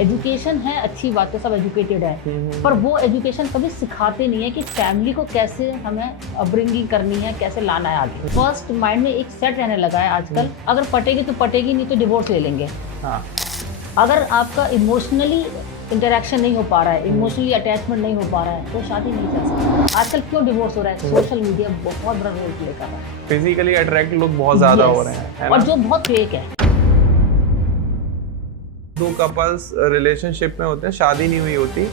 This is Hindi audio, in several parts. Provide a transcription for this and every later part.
एजुकेशन है, अच्छी बात है, सब एजुकेटेड है, पर वो एजुकेशन कभी सिखाते नहीं है कि फैमिली को कैसे हमें अपब्रिंगिंग करनी है, कैसे लाना है आगे। फर्स्ट माइंड में एक सेट रहने लगा है आजकल, अगर पटेगी तो पटेगी, नहीं तो डिवोर्स ले लेंगे। हाँ। अगर आपका इमोशनली इंटरेक्शन नहीं हो पा रहा है, इमोशनली अटैचमेंट नहीं हो पा रहा है, तो शादी नहीं कर सकते। आजकल क्यों डिवोर्स हो रहा है? सोशल मीडिया बहुत बड़ा रोल प्ले कर रहा है। फिजिकली अट्रैक्ट लोग बहुत ज्यादा हो रहे हैं, है ना? और जो बहुत फेक है। दो कपल्स रिलेशनशिप में होते हैं, शादी नहीं हुई होती,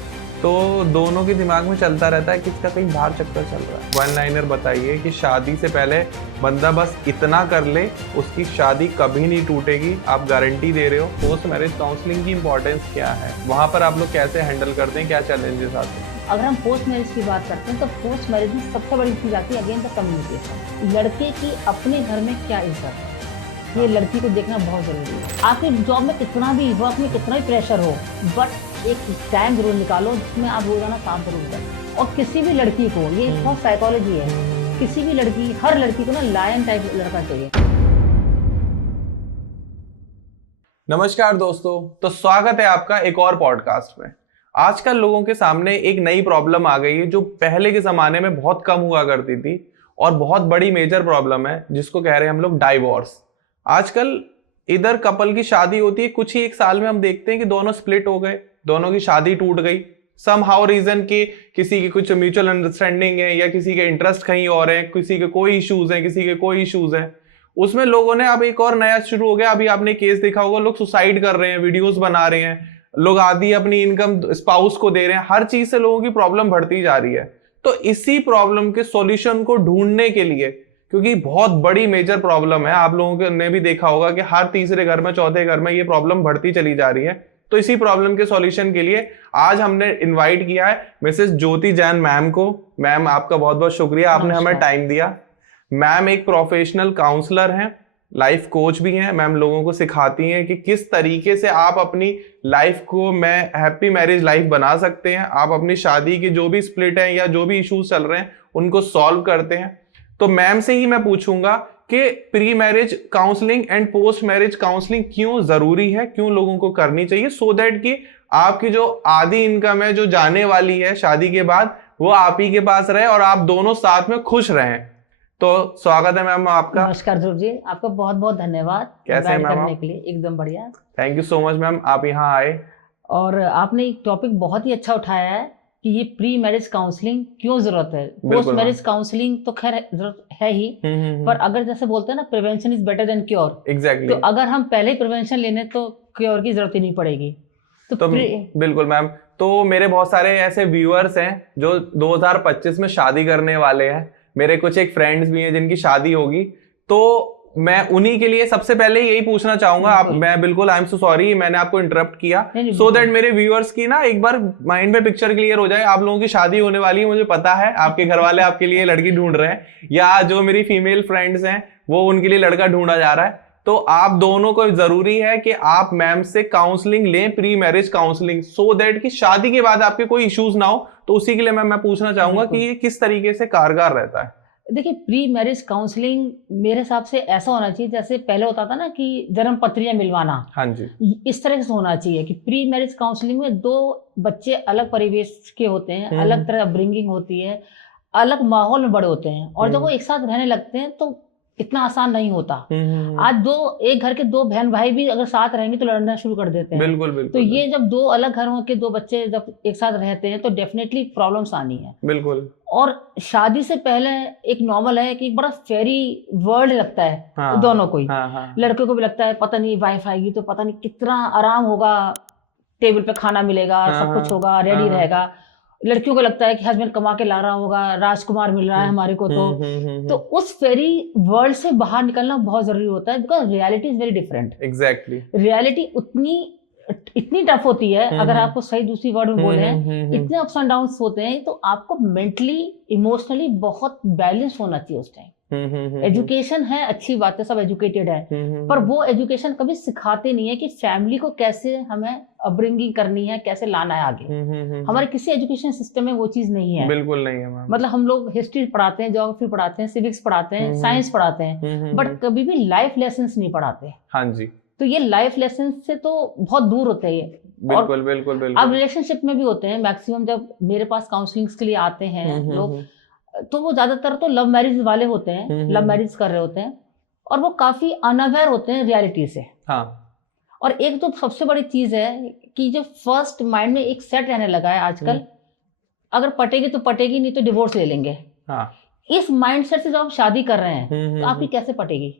तो दोनों के दिमाग में चलता रहता है कि इसका कहीं बाहर चक्कर चल रहा है। वन लाइनर बताइए कि शादी से पहले बंदा बस इतना कर ले, उसकी शादी कभी नहीं टूटेगी, आप गारंटी दे रहे हो। पोस्ट मैरिज काउंसलिंग की इंपॉर्टेंस क्या है, वहाँ पर आप लोग कैसे हैंडल करते हैं, क्या चैलेंजेस आते हैं? अगर हम पोस्ट मैरिज की बात करते हैं तो पोस्ट मैरिज में सबसे बड़ी चीज आती है अगेन द कम्युनिकेशन। लड़के की अपने घर में क्या इज्जत है, ये लड़की को देखना बहुत जरूरी है। आपके जॉब में कितना भी, वर्क में कितना भी प्रेशर हो, बट एक टाइम जरूर निकालो जिसमें आप रोजाना काम जरूर करें। और किसी भी लड़की को, ये बहुत साइकोलॉजी है, किसी भी लड़की, हर लड़की को ना लायन टाइप लड़का चाहिए। नमस्कार दोस्तों, तो स्वागत है आपका एक और पॉडकास्ट में। आजकल लोगों के सामने एक नई प्रॉब्लम आ गई है जो पहले के जमाने में बहुत कम हुआ करती थी और बहुत बड़ी मेजर प्रॉब्लम है, जिसको कह रहे हैं हम लोग डाइवोर्स। आजकल इधर कपल की शादी होती है, कुछ ही एक साल में हम देखते हैं कि दोनों स्प्लिट हो गए, दोनों की शादी टूट गई। सम हाउ रीजन के, किसी की कुछ म्यूचुअल अंडरस्टैंडिंग है या किसी के इंटरेस्ट कहीं और है, किसी के कोई इश्यूज हैं, किसी के कोई इश्यूज हैं। उसमें लोगों ने अब एक और नया शुरू हो गया, अभी आपने केस देखा होगा, लोग सुसाइड कर रहे हैं, वीडियोस बना रहे हैं, लोग आधी अपनी इनकम स्पाउस को दे रहे हैं। हर चीज से लोगों की प्रॉब्लम बढ़ती जा रही है। तो इसी प्रॉब्लम के सॉल्यूशन को ढूंढने के लिए, क्योंकि बहुत बड़ी मेजर प्रॉब्लम है, आप लोगों ने भी देखा होगा कि हर तीसरे घर में, चौथे घर में ये प्रॉब्लम बढ़ती चली जा रही है। तो इसी प्रॉब्लम के सॉल्यूशन के लिए आज हमने इनवाइट किया है मिसेस ज्योति जैन मैम को। मैम, आपका बहुत बहुत शुक्रिया, आपने हमें टाइम दिया। मैम एक प्रोफेशनल काउंसलर हैं, लाइफ कोच भी हैं। मैम लोगों को सिखाती हैं कि किस तरीके से आप अपनी लाइफ को हैप्पी मैरिज लाइफ बना सकते हैं। आप अपनी शादी की जो भी स्प्लिट है या जो भी इश्यूज चल रहे हैं उनको सॉल्व करते हैं। तो मैम से ही मैं पूछूंगा कि pre marriage counselling and post marriage counselling क्यों जरूरी है, क्यों लोगों को करनी चाहिए, सो दैट कि आपकी जो आधी इनकम है जो जाने वाली है शादी के बाद, वो आप ही के पास रहे और आप दोनों साथ में खुश रहें। तो स्वागत है मैम आपका। नमस्कार ध्रुव जी, आपका बहुत बहुत धन्यवाद कैसे हैं मैम करने के लिए। एकदम बढ़िया, thank you so much ma'am, आप यहाँ आए। और आपने एक टॉपिक बहुत ही अच्छा उठाया है कि ये प्री मैरिज काउंसलिंग क्यों जरूरत है। पोस्ट मैरिज काउंसलिंग तो खैर जरूरत है ही, पर अगर जैसे बोलते हैं ना, prevention is better than cure. Exactly. तो अगर हम पहले ही प्रिवेंशन लेने तो क्योर की जरूरत ही नहीं पड़ेगी। तो बिल्कुल मैम, तो मेरे बहुत सारे ऐसे व्यूअर्स हैं जो 2025 में शादी करने वाले हैं। मेरे कुछ एक फ्रेंड्स भी हैं जिनकी शादी होगी, तो मैं उन्हीं के लिए सबसे पहले यही पूछना चाहूंगा। आप, मैं बिल्कुल आई एम सो सॉरी, मैंने आपको इंटरप्ट किया, सो दैट मेरे व्यूअर्स की ना एक बार माइंड में पिक्चर क्लियर हो जाए। आप लोगों की शादी होने वाली है, मुझे पता है, आपके घर वाले आपके लिए लड़की ढूंढ रहे हैं, या जो मेरी फीमेल फ्रेंड्स हैं वो उनके लिए लड़का ढूंढा जा रहा है। तो आप दोनों को जरूरी है कि आप मैम से काउंसलिंग लें, pre marriage counselling, so that कि शादी के बाद आपके कोई इश्यूज ना हो। तो उसी के लिए मैं पूछना चाहूंगा कि ये किस तरीके से कारगर रहता है। देखिए, प्री मैरिज काउंसलिंग मेरे हिसाब से ऐसा होना चाहिए जैसे पहले होता था ना कि जन्म पत्रियां मिलवाना। हाँ जी। इस तरह से होना चाहिए कि प्री मैरिज काउंसलिंग में दो बच्चे अलग परिवेश के होते हैं, अलग तरह अपब्रिंगिंग होती है, अलग माहौल में बड़े होते हैं, और जब वो एक साथ रहने लगते हैं तो इतना आसान नहीं होता। आज एक घर के दो बहन भाई भी अगर साथ रहेंगे तो लड़ना शुरू कर देते हैं। बिल्कुल बिल्कुल। तो ये जब दो अलग घरों के दो बच्चे जब एक साथ रहते हैं तो डेफिनेटली प्रॉब्लम्स आनी है। बिल्कुल। और शादी से पहले एक नॉर्मल है कि बड़ा फेरी वर्ल्ड लगता है। हाँ, दोनों को ही। हाँ। लड़के को भी लगता है पता नहीं वाइफ आएगी तो पता नहीं कितना आराम होगा, टेबल पे खाना मिलेगा, सब कुछ होगा, रेडी रहेगा। लड़कियों को लगता है कि हस्बैंड कमा के ला रहा होगा, राजकुमार मिल रहा है हमारे को। तो उस फेरी वर्ल्ड से बाहर निकलना बहुत जरूरी होता है, because reality is very different. Exactly. Reality इतनी टफ होती है, अगर आपको सही दूसरी वर्ड में बोले हैं, इतने अप्स एंड डाउन्स होते हैं, तो आपको मेंटली इमोशनली बहुत बैलेंस होना चाहिए उस टाइम। एजुकेशन है, अच्छी बात है, सब एजुकेटेड है, पर वो एजुकेशन कभी सिखाते नहीं है कि फैमिली को कैसे हमें अपब्रिंगिंग करनी है, कैसे लाना है आगे। हमारे किसी एजुकेशन सिस्टम में वो चीज नहीं है। बिल्कुल नहीं है मैम। मतलब हम लोग हिस्ट्री पढ़ाते हैं, ज्योग्राफी पढ़ाते हैं, सिविक्स पढ़ाते हैं, साइंस पढ़ाते हैं, बट कभी भी लाइफ लेसन्स नहीं पढ़ाते। हाँ जी। तो ये लाइफ लेसन से तो बहुत दूर होते हैं। बिल्कुल बिल्कुल बिल्कुल। अब रिलेशनशिप में भी होते हैं, मैक्सिमम जब मेरे पास काउंसलिंग्स के लिए आते हैं लोग, तो वो ज्यादातर तो लव मैरिज वाले होते हैं, लव मैरिज कर रहे होते हैं, और वो काफी अनअवेयर होते हैं रियलिटी से। हाँ। और एक तो सबसे बड़ी चीज है कि जो फर्स्ट माइंड में एक सेट रहने लगा है आजकल, अगर पटेगी तो पटेगी, नहीं तो डिवोर्स ले लेंगे। हाँ। इस माइंडसेट से जब आप शादी कर रहे हैं तो आपकी कैसे पटेगी?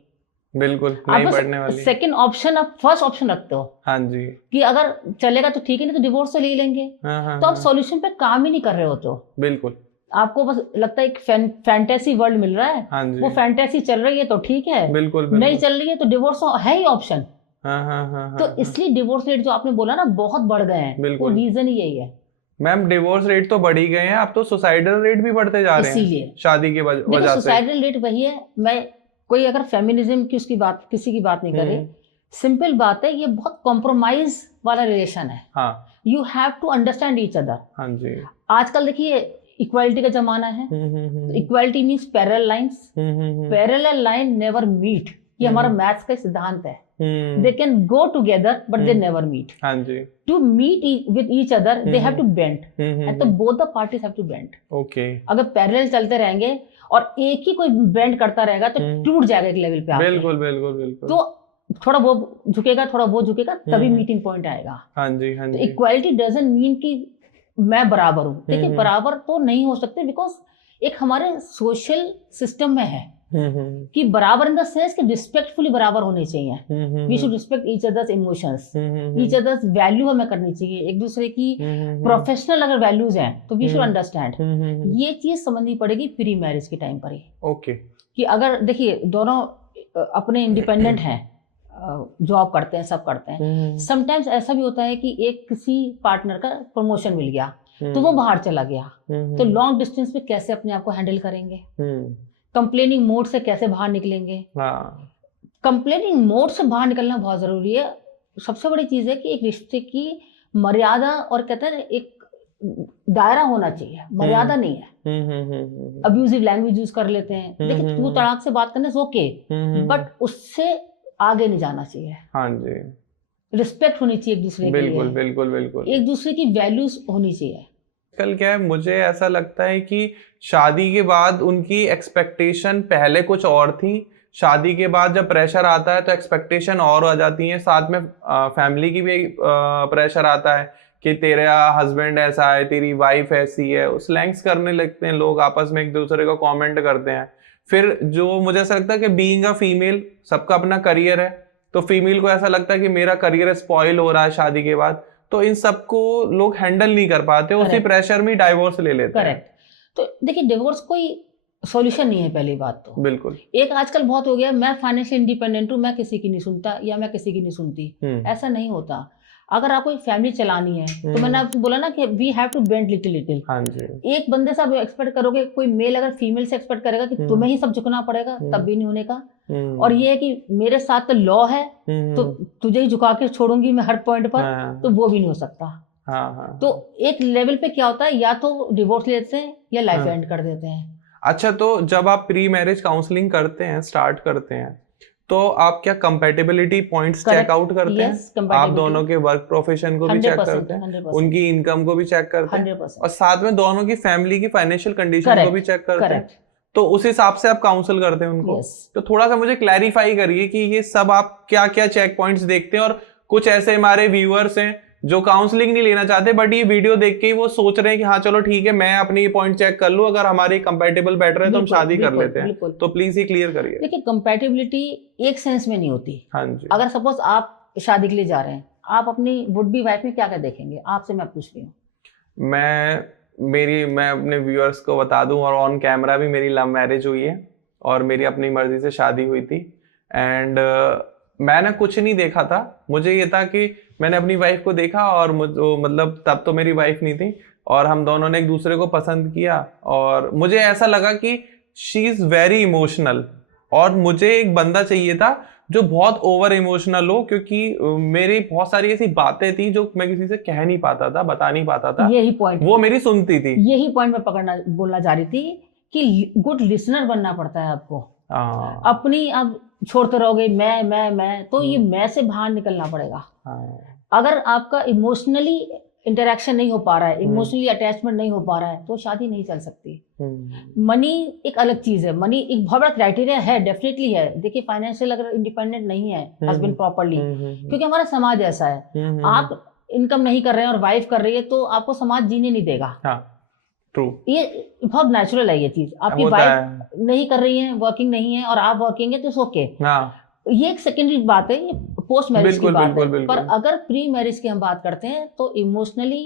बिल्कुल नहीं पड़ने वाली। सेकंड ऑप्शन आप फर्स्ट ऑप्शन रखते हो। हाँ जी। कि अगर चलेगा तो ठीक है, नहीं तो डिवोर्स से ले लेंगे। तो आप सॉल्यूशन पे काम ही नहीं कर रहे होते हो। बिल्कुल। आपको बस लगता है एक फैंटेसी वर्ल्ड मिल रहा है। हाँ जी। वो फैंटेसी चल रही है तो ठीक है, बिल्कुल नहीं चल रही है तो डिवोर्स है ही ऑप्शन। हाँ। तो इसलिए डिवोर्स रेट जो आपने बोला ना बहुत बढ़ गए हैं, वो रीजन ही यही है। मैम डिवोर्स रेट तो बढ़ ही गए हैं, अब तो सुसाइडल रेट भी बढ़ते जा रहे हैं इसीलिए शादी के वजह से। सुसाइडल रेट वही है। मैं कोई अगर फेमिनिज्म की उसकी बात, किसी की बात नहीं कर रही, सिंपल बात है, ये बहुत कॉम्प्रोमाइज वाला रिलेशन है। हाँ। You have to understand each other. हाँ जी। आजकल देखिए इक्वालिटी का जमाना है। Equality means parallel lines. Parallel line never meet, ये हमारा मैथ्स का सिद्धांत है। They can go together but they never meet. हाँ जी। To meet with each other they have to bend, and so both the parties have to bend. Okay. अगर पैरेलल चलते रहेंगे और एक ही कोई बेंड करता रहेगा तो टूट जाएगा एक लेवल पे आके। बिल्कुल बिल्कुल बिल्कुल। तो थोड़ा वो झुकेगा, थोड़ा वो झुकेगा, तभी मीटिंग पॉइंट आएगा। हाँ जी हाँ जी। तो इक्वालिटी डजंट मीन कि मैं बराबर हूँ। देखिए बराबर तो नहीं हो सकते, बिकॉज एक हमारे सोशल सिस्टम में है कि बराबर इन द सेंस कि रिस्पेक्टफुली बराबर होने चाहिए। We should respect each others emotions, each others value हमें करनी चाहिए, एक दूसरे की प्रोफेशनल अगर वैल्यूज हैं तो वी शुड अंडरस्टैंड। ये चीज समझनी पड़ेगी प्री मैरिज के टाइम पर ही। ओके। कि अगर देखिए दोनों अपने इंडिपेंडेंट हैं, जॉब करते हैं, सब करते हैं, समटाइम्स ऐसा भी होता है कि एक किसी पार्टनर का प्रमोशन मिल गया तो वो बाहर चला गया, तो लॉन्ग डिस्टेंस पे कैसे अपने आप को हैंडल करेंगे? कंप्लेनिंग मोड से कैसे बाहर निकलेंगे? कंप्लेनिंग मोड से बाहर निकलना बहुत जरूरी है। सबसे बड़ी चीज है कि एक रिश्ते की मर्यादा और कहते हैं एक दायरा होना चाहिए, मर्यादा नहीं है। अब्यूजिव लैंग्वेज यूज कर लेते हैं। देखिए तू तड़ाक से बात करने से ओके, बट उससे आगे नहीं जाना चाहिए। हाँ जी। रिस्पेक्ट होनी चाहिए एक दूसरे के लिए। बिल्कुल बिल्कुल बिल्कुल। एक दूसरे की वैल्यूज होनी चाहिए। कल क्या है, मुझे ऐसा लगता है कि शादी के बाद उनकी एक्सपेक्टेशन पहले कुछ और थी, शादी के बाद जब प्रेशर आता है तो एक्सपेक्टेशन और आ जाती हैं, साथ में फैमिली की भी प्रेशर आता है कि तेरा हस्बैंड ऐसा है, तेरी वाइफ ऐसी है, स्लैंग्स करने लगते हैं लोग आपस में, एक दूसरे को कमेंट करते हैं। फिर जो मुझे ऐसा लगता है कि बीइंग अ फीमेल, सबका अपना करियर है, तो फीमेल को ऐसा लगता है कि मेरा करियर स्पॉइल हो रहा है शादी के बाद, तो इन सबको लोग हैंडल नहीं कर पाते, उसी प्रेशर में डाइवोर्स ले लेते हैं। करेक्ट। तो देखिए डिवोर्स कोई सॉल्यूशन नहीं है पहली बात तो। बिल्कुल। एक आजकल बहुत हो गया, मैं फाइनेंशियल इंडिपेंडेंट हूँ, मैं किसी की नहीं सुनता या मैं किसी की नहीं सुनती, ऐसा नहीं होता। अगर आपको एक फैमिली चलानी है तो मैंने आपको बोला ना कि we have to bend little little. हाँ जी। एक बंदे से आप एक्सपेक्ट करोगे, कोई मेल अगर फीमेल से एक्सपेक्ट करेगा कि तुम्हें ही सब झुकना पड़ेगा, तब भी नहीं होने का। और ये है कि मेरे साथ तो लॉ है तो तुझे ही झुका के छोड़ूंगी मैं हर पॉइंट पर, तो वो भी नहीं हो सकता। तो एक लेवल पे क्या होता है, या तो डिवोर्स लेते हैं या लाइफ एंड कर देते हैं। अच्छा, तो जब आप प्री मैरिज काउंसलिंग करते हैं, स्टार्ट करते हैं, तो आप क्या कंपैटिबिलिटी पॉइंट्स चेक आउट करते हैं? आप दोनों के वर्क प्रोफेशन को भी चेक करते हैं, उनकी इनकम को भी चेक करते हैं, और साथ में दोनों की फैमिली की फाइनेंशियल कंडीशन को भी चेक करते हैं, तो उस हिसाब से आप काउंसिल करते हैं उनको। तो थोड़ा सा मुझे क्लैरिफाई करिए कि ये सब आप क्या क्या चेक पॉइंट्स देखते हैं, और कुछ ऐसे हमारे व्यूअर्स हैं जो काउंसलिंग नहीं लेना चाहते बट ये वीडियो देख के ही वो सोच रहे हैं कि हाँ चलो ठीक है, मैं अपनी ये पॉइंट चेक कर लूं, अगर हमारी कंपैटिबल बेटर है तो हम शादी कर लेते हैं। तो प्लीज ये क्लियर करिए। देखिए कंपैटिबिलिटी एक सेंस में नहीं होती। हाँ जी। अगर सपोज आप शादी के लिए जा रहे हैं, आप अपनी वुड बी वाइफ में क्या क्या देखेंगे? आपसे मैं पूछ रही हूँ। मैं अपने व्यूअर्स को बता दूं, और ऑन कैमरा भी मेरी लव मैरिज हुई है और मेरी अपनी मर्जी से शादी हुई थी। एंड मैंने कुछ नहीं देखा था, मुझे ये था कि मैंने अपनी वाइफ को देखा और मतलब तब तो मेरी वाइफ नहीं थी, और हम दोनों ने एक दूसरे को पसंद किया, और मुझे ऐसा लगा कि शी इज वेरी इमोशनल, और मुझे एक बंदा चाहिए था जो बहुत ओवर इमोशनल हो, क्योंकि मेरी बहुत सारी ऐसी बातें थी जो मैं किसी से कह नहीं पाता था, बता नहीं पाता था। यही पॉइंट वो मेरी सुनती थी। यही पॉइंट मैं बोलना चाह रही थी कि गुड लिसनर बनना पड़ता है आपको। अपनी अब छोड़ते रहोगे मैं, तो ये मैं से बाहर निकलना पड़ेगा। अगर आपका इमोशनली इंटरेक्शन नहीं हो पा रहा है, इमोशनली अटैचमेंट नहीं हो पा रहा है, तो शादी नहीं चल सकती। मनी एक अलग चीज है, मनी एक बहुत बड़ा क्राइटेरिया है, डेफिनेटली है। देखिए फाइनेंशियल अगर इंडिपेंडेंट नहीं है हस्बैंड प्रॉपरली, क्योंकि हमारा समाज ऐसा है, आप इनकम नहीं कर रहे हैं और वाइफ कर रही है तो आपको समाज जीने नहीं देगा। ट्रू, ये बहुत नेचुरल है ये चीज। आपकी वाइफ नहीं कर रही है, वर्किंग नहीं है और आप वर्किंग है तो ओके, ये एक सेकेंडरी बात है, ये पोस्ट मैरिज की बात है। पर अगर प्री मैरिज की हम बात करते हैं तो इमोशनली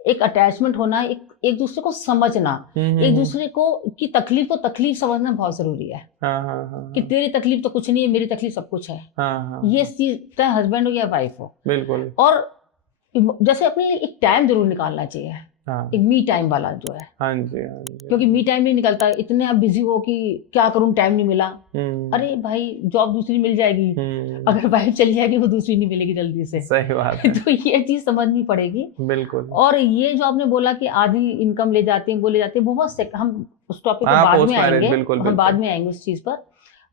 एक अटैचमेंट होना, एक दूसरे को समझना, एक दूसरे को की तकलीफ को तकलीफ समझना बहुत जरूरी है। कि तेरी तकलीफ तो कुछ नहीं है, मेरी तकलीफ सब कुछ है। ये चीज चाहे हस्बैंड हो या वाइफ हो। बिल्कुल। और जैसे अपने लिए एक टाइम जरूर निकालना चाहिए, एक मी टाइम वाला जो है। हाँ जी। क्योंकि मी टाइम नहीं निकलता, इतने आप बिजी हो कि क्या करूं, टाइम नहीं मिला। अरे भाई जॉब दूसरी मिल जाएगी, अगर वाइफ चली जाएगी वो दूसरी नहीं मिलेगी जल्दी से। सही बात है। तो ये चीज समझनी पड़ेगी। बिल्कुल। और ये जो आपने बोला कि आधी इनकम ले जाते हैं, वो ले जाते हैं, वो बहुत हम उस टॉपिक पे बाद में आएंगे, हम बाद में आएंगे उस चीज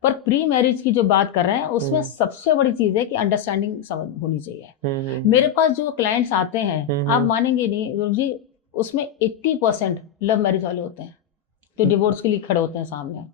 पर प्री मैरिज की जो बात कर रहे हैं उसमें सबसे बड़ी चीज है कि अंडरस्टैंडिंग समझ होनी चाहिए। मेरे पास जो क्लाइंट्स आते हैं, आप मानेंगे नहीं जी, उसमें 80% लव मैरिज वाले होते हैं जो डिवोर्स के लिए खड़े होते हैं सामने।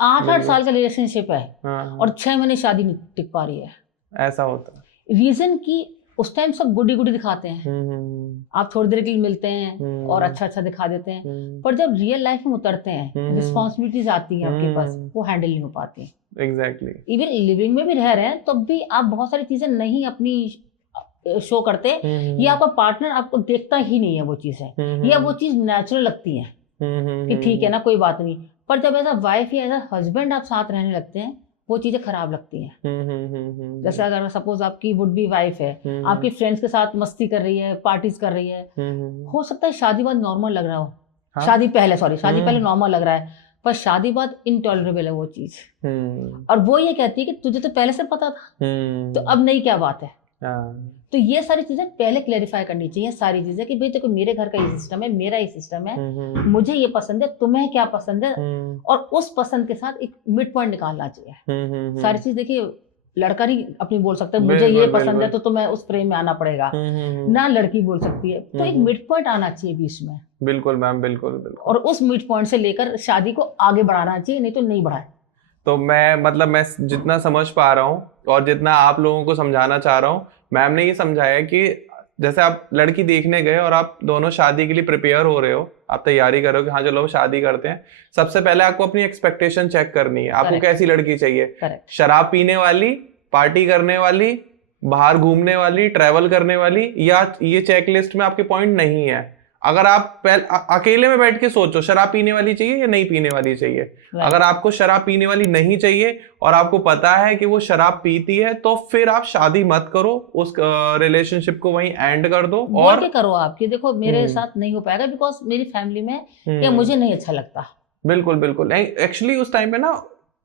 8 साल का रिलेशनशिप है और 6 महीने शादी नहीं टिक पा रही है। ऐसा होता है। रीजन की उस टाइम सब गुडी गुडी दिखाते हैं, आप थोड़ी देर के लिए मिलते हैं और अच्छा दिखा देते हैं, पर जब रियल लाइफ में उतरते हैं, रिस्पॉन्सिबिलिटीज आती है आपके पास, वो हैंडल नहीं हो पाती। एग्जैक्टली। इवन लिविंग में भी रह रहे हैं तब भी आप बहुत सारी चीजें नहीं अपनी शो करते, या आपका पार्टनर आपको देखता ही नहीं है वो चीजें, या वो चीज नेचुरल लगती है कि ठीक है ना कोई बात नहीं। पर जब ऐसा वाइफ या ऐसा हस्बैंड आप साथ रहने लगते हैं, वो चीजें खराब लगती हैं। जैसे अगर सपोज आपकी वुड बी वाइफ है, आपकी फ्रेंड्स के साथ मस्ती कर रही है, पार्टीज कर रही है, हो सकता है शादी बाद नॉर्मल लग रहा हो, शादी पहले नॉर्मल लग रहा है, पर शादी बाद इनटॉलरेबल है वो चीज। और वो ये कहती है कि तुझे तो पहले से पता था, तो अब नई क्या बात है। तो ये सारी चीजें पहले क्लेरिफाई करनी चाहिए, सारी चीजें कि भाई देखो मेरे घर का ये सिस्टम है, मेरा ये सिस्टम है, मुझे ये पसंद है, तुम्हें क्या पसंद है, और उस पसंद के साथ एक मिड पॉइंट निकालना चाहिए। सारी चीज देखिए लड़का नहीं अपनी बोल सकता मुझे ये पसंद है तो तुम्हें उस प्रेम में आना पड़ेगा, ना लड़की बोल सकती है। तो एक मिड पॉइंट आना चाहिए बीच में। बिल्कुल मैम, बिल्कुल। और उस मिड पॉइंट से लेकर शादी को आगे बढ़ाना चाहिए, नहीं तो नहीं बढ़ाए। तो मैं जितना समझ पा रहा हूँ और जितना आप लोगों को समझाना चाह रहा हूँ, मैम ने ये समझाया कि जैसे आप लड़की देखने गए और आप दोनों शादी के लिए प्रिपेयर हो रहे हो, आप तैयारी कर रहे हो कि हाँ चलो शादी करते हैं, सबसे पहले आपको अपनी एक्सपेक्टेशन चेक करनी है। आपको कैसी लड़की चाहिए? शराब पीने वाली, पार्टी करने वाली, बाहर घूमने वाली, ट्रैवल करने वाली, या ये चेकलिस्ट में आपके पॉइंट नहीं है? अगर आप अकेले में बैठ के सोचो शराब पीने वाली चाहिए या नहीं पीने वाली चाहिए। अगर आपको शराब पीने वाली नहीं चाहिए और आपको पता है कि वो शराब पीती है, तो फिर आप शादी मत करो, उस रिलेशनशिप को वहीं एंड कर दो। और क्या करो आप कि देखो मेरे साथ नहीं हो पाएगा बिकॉज मेरी फैमिली में या मुझे नहीं अच्छा लगता। बिल्कुल। एक्चुअली उस टाइम पे ना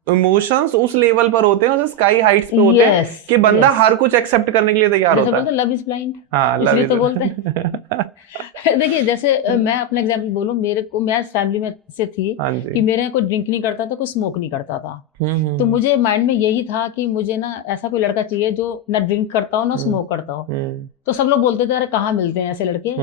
इमोशंस उस लेवल पर होते हैं, स्काई हाइट्स पे होते हैं कि बंदा हर कुछ एक्सेप्ट करने के लिए तैयार होता है। लव इज ब्लाइंड, इसलिए तो बोलते हैं। देखिए जैसे मैं अपना एग्जांपल बोलूं, मैं फैमिली में से थी कि मेरे यहाँ कोई ड्रिंक नहीं करता था, कोई स्मोक नहीं करता था। तो मुझे माइंड में यही था कि मुझे ना ऐसा कोई लड़का चाहिए जो ना ड्रिंक करता हो ना स्मोक करता हो। तो सब लोग बोलते थे अरे कहाँ मिलते हैं ऐसे लड़के,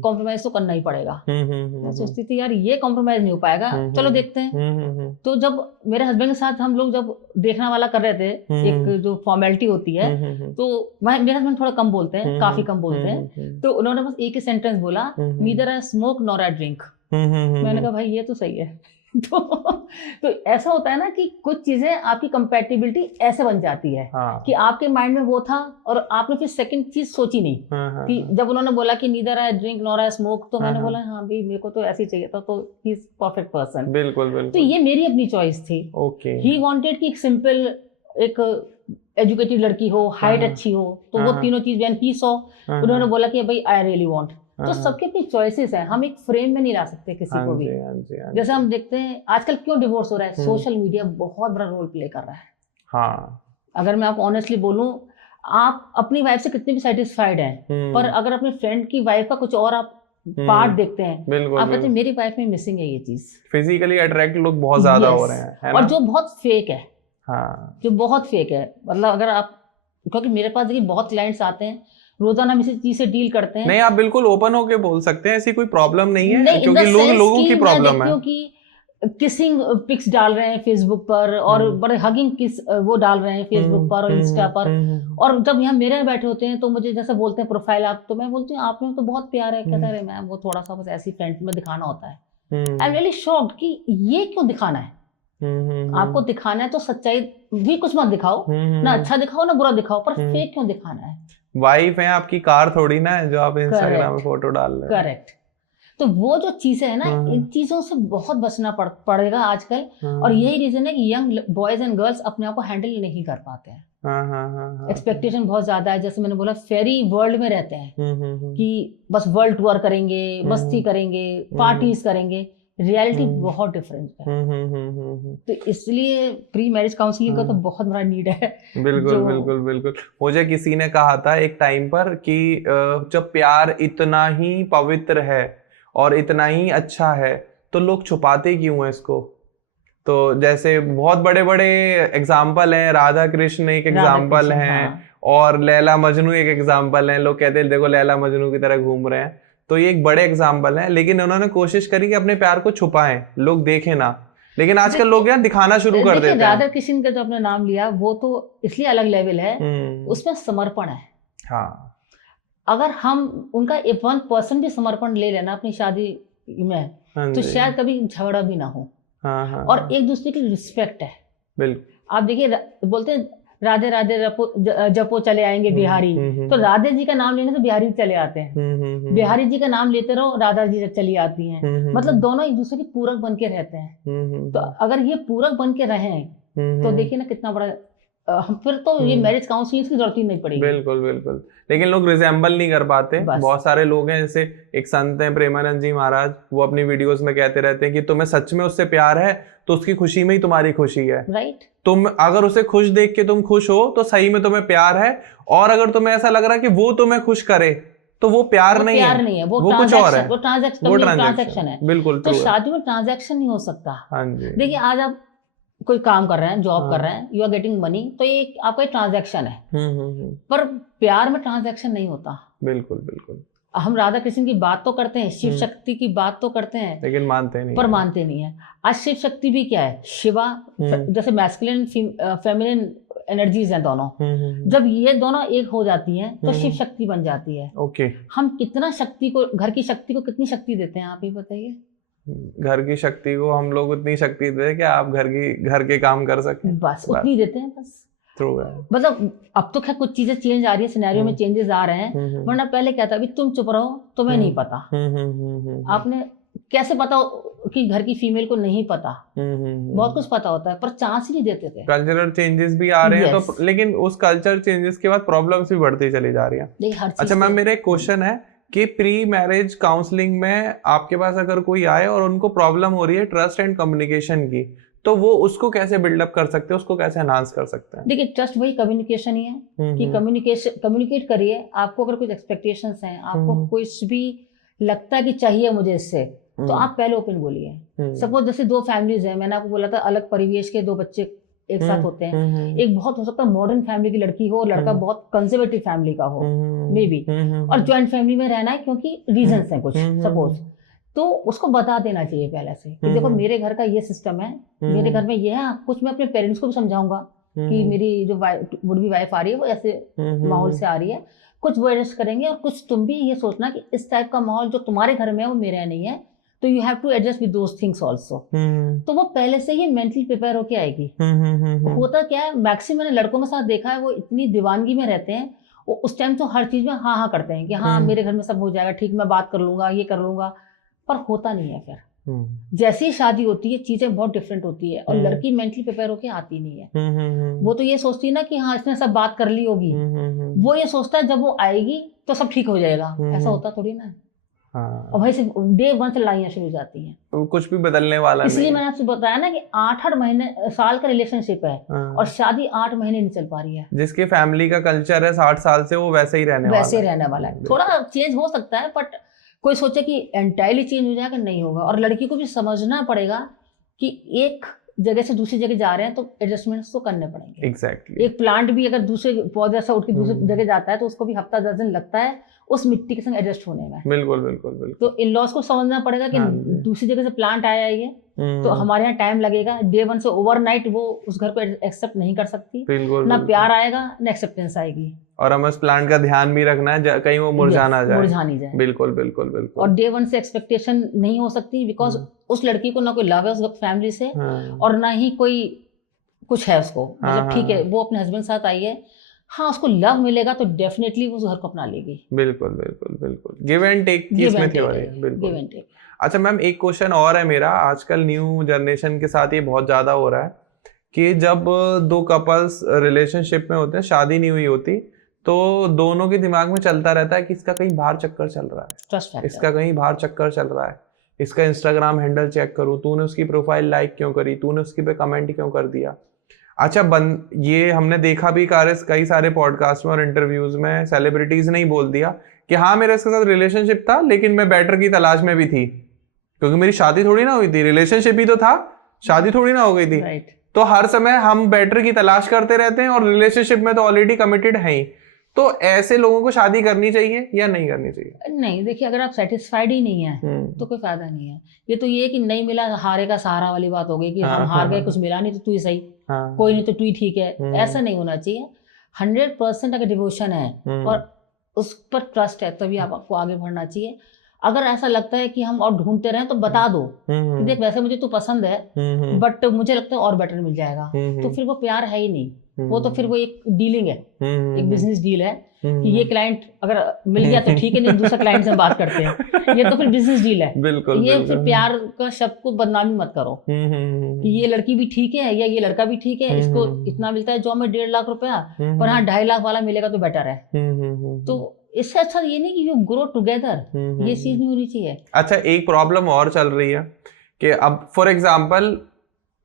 कॉम्प्रोमाइज तो करना ही पड़ेगा। मैं सोचती थी यार ये कॉम्प्रोमाइज नहीं हो पाएगा, चलो देखते हैं। तो जब मेरे हस्बैंड के साथ हम लोग जब देखना वाला कर रहे थे, एक जो फॉर्मेलिटी होती है, तो मेरे हस्बैंड थोड़ा कम बोलते हैं, काफी कम बोलते हैं, तो उन्होंने बस एक ही सेंटेंस बोला, neither I smoke nor I drink. मैंने कहा भाई ये तो सही है। तो ऐसा होता है ना कि कुछ चीजें आपकी कंपैटिबिलिटी ऐसे बन जाती है कि आपके माइंड में वो था और आपने फिर सेकंड चीज सोची नहीं कि जब उन्होंने बोला कि neither I drink nor I smoke, तो मैंने बोला हाँ भाई मेरे को तो ऐसे ही चाहिए था, तो ही इज परफेक्ट पर्सन। बिल्कुल। तो ये मेरी अपनी चॉइस थी। ही वांटेड कि एक सिंपल एक एजुकेटेड लड़की हो, हाइट अच्छी हो, तो वो तीनों चीज व्हेन ही सॉ, उन्होंने बोला कि भाई आई रियली वांट। तो सबके अपनी चॉइसेस हैं, हम एक फ्रेम में नहीं ला सकते किसी को भी। जैसे हम देखते हैं आजकल क्यों डिवोर्स हो रहा है, सोशल मीडिया बहुत बड़ा रोल प्ले कर रहा है। हाँ, अगर मैं आपको ऑनेस्टली बोलूं, आप अपनी वाइफ से कितने भी सेटिस्फाइड हैं, पर अगर अपने फ्रेंड की वाइफ का कुछ और आप पार्ट देखते हैं, आप कहते हैं मेरी वाइफ में मिसिंग है ये चीज। फिजिकली अट्रैक्ट लोग बहुत ज्यादा हो रहे हैं, है ना? और जो बहुत फेक है, हाँ जो बहुत फेक है। मतलब अगर आप, क्योंकि मेरे पास देखिए बहुत क्लाइंट्स आते हैं, रोजाना हम इसी चीज से डील करते हैं। नहीं, आप बिल्कुल ओपन होके बोल सकते हैं, ऐसी कोई प्रॉब्लम नहीं है, नहीं, क्योंकि लोगों की मैं प्रॉब्लम देखती है। हूँ कि किसिंग पिक्स डाल रहे हैं फेसबुक पर, और बड़े हगिंग किस वो डाल रहे हैं फेसबुक पर और इंस्टा पर। और जब यहाँ मेरे यहाँ बैठे होते हैं तो मुझे जैसे बोलते हैं प्रोफाइल आप, तो मैं बोलती हूँ आप में तो बहुत प्यार है। कहता है मैम वो थोड़ा सा बस ऐसी फ्रेंड में दिखाना होता है। आई एम रियली शॉक्ड कि ये क्यों दिखाना है। आपको दिखाना है तो सच्चाई भी कुछ मत दिखाओ, ना अच्छा दिखाओ ना बुरा दिखाओ, पर फेक क्यों दिखाना है। वाइफ है आपकी, कार थोड़ी ना है जो आप इंस्टाग्राम में फोटो डाल रहे हैं। करेक्ट। तो वो जो चीजें है ना, इन चीजों से बहुत बचना पड़ेगा आजकल। और यही रीजन है कि यंग बॉयज एंड गर्ल्स अपने आप को हैंडल नहीं कर पाते हैं। एक्सपेक्टेशन बहुत ज्यादा है, जैसे मैंने बोला फेरी वर्ल्ड में रहते हैं कि बस वर्ल्ड टूर करेंगे, मस्ती करेंगे, पार्टीज करेंगे। रियलिटी बहुत डिफरेंट है। तो इसलिए प्री मैरिज काउंसलिंग का तो बहुत बड़ा नीड है। बिल्कुल बिल्कुल बिल्कुल। मुझे किसी ने कहा था एक टाइम पर कि जब प्यार इतना ही पवित्र है और इतना ही अच्छा है तो लोग छुपाते क्यों है इसको। तो जैसे बहुत बड़े बड़े एग्जाम्पल हैं, राधा कृष्ण एक एग्जाम्पल हैं, और लैला मजनू एक एग्जाम्पल है। लोग कहते हैं देखो लैला मजनू की तरह घूम रहे हैं, तो ये एक बड़े एग्जाम्पल है। लेकिन उन्होंने कोशिश करी कि अपने प्यार को छुपाएं, लोग देखें ना। लेकिन आजकल लोग यार दिखाना शुरू कर देते हैं। राधा कृष्ण का जो आपने नाम लिया वो तो इसलिए अलग लेवल है, उसमें समर्पण है। हाँ, अगर हम उनका 1% भी समर्पण ले लेना अपनी शादी में, तो शायद कभी झगड़ा भी ना हो। और एक दूसरे की रिस्पेक्ट है। बिल्कुल। आप देखिए बोलते हैं राधे राधे जपो चले आएंगे बिहारी, तो राधे जी का नाम लेने से बिहारी चले आते हैं, बिहारी जी का नाम लेते रहो राधा जी चली आती हैं। मतलब दोनों एक दूसरे के पूरक बन के रहते हैं। तो अगर ये पूरक बन के रहें तो देखिए ना कितना बड़ा, फिर तो ये मैरिज काउंसलिंग की जरूरत ही नहीं पड़ेगी। बिल्कुल बिल्कुल। लेकिन लोग रिजेंबल नहीं कर पाते। बहुत सारे लोग हैं, जैसे एक संत हैं प्रेमानंद जी महाराज, वो अपनी वीडियोस में कहते रहते हैं कि तुम्हें सच में उससे प्यार है तो उसकी खुशी में ही तुम्हारी खुशी है। राइट। तुम अगर उसे खुश देख के तुम खुश हो तो सही में तुम्हें प्यार है, और अगर तुम्हें ऐसा लग रहा है कि वो तुम्हें खुश करे तो वो प्यार नहीं है, वो कुछ और है, वो ट्रांजैक्शन है। बिल्कुल। तो शादी में ट्रांजैक्शन नहीं हो सकता। हाँ जी। देखिए आज आप कोई काम कर रहे हैं, जॉब कर रहे हैं, यू आर गेटिंग मनी, तो ये आपका ट्रांजैक्शन है। पर प्यार में ट्रांजैक्शन नहीं होता। बिल्कुल बिल्कुल। हम राधा कृष्ण की बात तो करते हैं, शिव शक्ति की बात तो करते हैं, लेकिन मानते नहीं, पर मानते नहीं है। आज शिव शक्ति भी क्या है, शिवा, जैसे मैस्कुलिन फेमिनिन एनर्जीज हैं दोनों, जब ये दोनों एक हो जाती हैं तो शिव शक्ति बन जाती है। ओके। हम कितना शक्ति को, घर की शक्ति को कितनी शक्ति देते हैं आप ही बताइए। घर की शक्ति को हम लोग उतनी शक्ति देते हैं कि आप घर के काम कर सकें, बस उतनी देते हैं बस। ट्रू है। मतलब अब तो खैर कुछ चीजें चेंज आ रही है, सिनेरियो में चेंजेस आ रहे हैं, वरना पहले क्या था, अभी तुम चुप रहो, तुम्हें नहीं पता। आपने कैसे पता कि घर की फीमेल को नहीं पता, बहुत कुछ पता होता है, पर चांस ही नहीं देते थे। कल्चरल चेंजेस भी आ रहे हैं तो, लेकिन उस कल्चर चेंजेस के बाद प्रॉब्लम्स भी बढ़ती चली जा रही है। अच्छा मैम, मेरा एक क्वेश्चन है कि प्री मैरिज काउंसलिंग में आपके पास अगर कोई आए और उनको प्रॉब्लम हो रही है ट्रस्ट एंड कम्युनिकेशन की, तो वो उसको कैसे बिल्डअप कर सकते हैं, उसको कैसे एनहांस कर सकते हैं? देखिए ट्रस्ट वही कम्युनिकेशन ही है कि कम्युनिकेट करिए। आपको अगर कुछ एक्सपेक्टेशंस हैं, आपको कुछ भी लगता है कि चाहिए मुझे इससे, तो आप पहले ओपन बोलिए। सपोज जैसे दो फैमिलीज हैं, मैंने आपको बोला था अलग परिवेश के दो बच्चे एक साथ होते हैं, एक बहुत हो सकता है मॉडर्न फैमिली की लड़की हो, लड़का बहुत कंजर्वेटिव फैमिली का हो मे बी, और ज्वाइंट फैमिली में रहना है क्योंकि रीजंस हैं कुछ सपोज, तो उसको बता देना चाहिए पहले से कि देखो मेरे घर का ये सिस्टम है, मेरे घर में ये है। कुछ मैं अपने पेरेंट्स को भी समझाऊंगा कि मेरी जो वुड बी वाइफ आ रही है वो ऐसे माहौल से आ रही है, कुछ वो एडजस्ट करेंगे, और कुछ तुम भी ये सोचना कि इस टाइप का माहौल जो तुम्हारे घर में है वो मेरे यहाँ नहीं है, तो you have to adjust with those things also. तो वो पहले से ही मेंटली प्रिपेयर होके आएगी। होता क्या है, मैक्सिमम मैंने लड़कों के साथ देखा है, वो इतनी दीवानगी में रहते हैं, वो उस टाइम तो हर चीज में हाँ हाँ करते हैं कि हाँ मेरे घर में सब हो जाएगा, ठीक मैं बात कर लूंगा, ये कर लूंगा, पर होता नहीं है। फिर जैसे ही शादी होती है चीजें बहुत डिफरेंट होती है, और लड़की मेंटली प्रिपेयर होके आती नहीं है। वो तो ये सोचती है ना कि हाँ इसने सब बात कर ली होगी, वो ये सोचता है जब वो आएगी तो सब ठीक हो जाएगा। ऐसा होता थोड़ी ना है। हाँ। और भाई से डे वन से लड़ाइयां शुरू हो जाती हैं, तो कुछ भी बदलने वाला नहीं। इसलिए मैंने आपसे बताया ना कि 8 महीने साल का रिलेशनशिप है। हाँ। और शादी 8 महीने नहीं चल पा रही है। जिसकी फैमिली का कल्चर है 60 साल से, वो वैसे ही रहने वाला है। थोड़ा चेंज हो सकता है, बट कोई सोचे कि एंटायरली चेंज हो जाएगा, नहीं होगा। और लड़की को भी समझना पड़ेगा कि एक जगह से दूसरी जगह जा रहे हैं तो एडजस्टमेंट्स तो करने पड़ेंगे। एग्जैक्टली। एक प्लांट भी अगर दूसरे पौधे से उठ के दूसरी जगह जाता है तो उसको भी हफ्ता 10 दिन लगता है उस मिट्टी के संग एडजस्ट होने में। बिल्कुल बिल्कुल बिल्कुल। तो इन लॉज को समझना पड़ेगा कि दूसरी जगह से प्लांट आया है ये, तो हमारे यहाँ टाइम लगेगा। डे 1 से ओवरनाइट वो उस घर को एक्सेप्ट नहीं कर सकती, ना प्यार आएगा ना एक्सेप्टेंस आएगी। और हमें उस प्लांट का ध्यान भी रखना है कहीं वो मुरझा ना जाए। मुरझा नहीं जाए। बिल्कुल बिल्कुल बिल्कुल। और डे 1 से एक्सपेक्टेशन नहीं हो सकती, बिकॉज उस लड़की को ना कोई लव है उस फैमिली से, और ना ही कोई कुछ है उसको। मतलब ठीक है वो अपने हस्बैंड साथ आई है, हाँ उसको लव मिलेगा तो डेफिनेटली वो उस घर को अपना लेगी। बिल्कुल बिल्कुल बिल्कुल। गिव एंड टेक की इसमें थ्योरी है। बिल्कुल गिव एंड टेक। अच्छा मैम, एक क्वेश्चन और है मेरा। आजकल न्यू जनरेशन के साथ ये बहुत ज्यादा हो रहा है कि जब दो कपल्स रिलेशनशिप में होते हैं, शादी नहीं हुई होती, तो दोनों के दिमाग में चलता रहता है कि इसका कहीं बाहर चक्कर चल रहा है, इसका कहीं बाहर चक्कर चल रहा है, इसका इंस्टाग्राम हैंडल चेक करूं, तूने उसकी प्रोफाइल लाइक क्यों करी, तूने उसकी पे कमेंट क्यों कर दिया। अच्छा ये हमने देखा भी कई सारे पॉडकास्ट में और इंटरव्यूज में, सेलिब्रिटीज ने ही बोल दिया कि हाँ मेरा इसके साथ रिलेशनशिप था लेकिन मैं बेटर की तलाश में भी थी, क्योंकि मेरी शादी थोड़ी ना हुई थी, रिलेशनशिप ही तो था, शादी थोड़ी ना हो गई थी। तो हर समय हम बेटर की तलाश करते रहते हैं और रिलेशनशिप में तो ऑलरेडी कमिटेड है ही। तो ऐसे लोगों को शादी करनी चाहिए या नहीं करनी चाहिए? नहीं, देखिए अगर आप सेटिस्फाइड ही नहीं है तो कोई फायदा नहीं है। ये तो ये कि नहीं मिला हारे का सहारा वाली बात हो गई कि हम हार गए, कुछ मिला नहीं तो तू ही सही, कोई नहीं तो तू ही ठीक है, ऐसा नहीं होना चाहिए। 100% अगर डिवोशन है और उस पर ट्रस्ट है तभी आपको आगे बढ़ना चाहिए। अगर ऐसा लगता है कि हम और ढूंढते रहें तो बता दो कि देख वैसे मुझे तू पसंद है बट मुझे लगता है और बेटर मिल जाएगा, तो फिर वो प्यार है ही नहीं, वो तो फिर वो एक डीलिंग है, एक बिजनेस डील है कि ये क्लाइंट अगर मिल गया तो ठीक है, नहीं दूसरा क्लाइंट से बात करते हैं, ये तो फिर बिजनेस डील है। बिल्कुल, ये फिर प्यार का शब्द को बदनामी मत करो कि ये लड़की भी ठीक है या ये लड़का भी ठीक है, इसको इतना मिलता है जॉब में 1.5 लाख रुपया, पर हाँ 2.5 लाख वाला मिलेगा तो बेटर है। तो इससे अच्छा ये नहीं कि यू ग्रो टुगेदर, ये चीज नहीं होनी चाहिए। अच्छा एक प्रॉब्लम और चल रही है कि अब फॉर एग्जांपल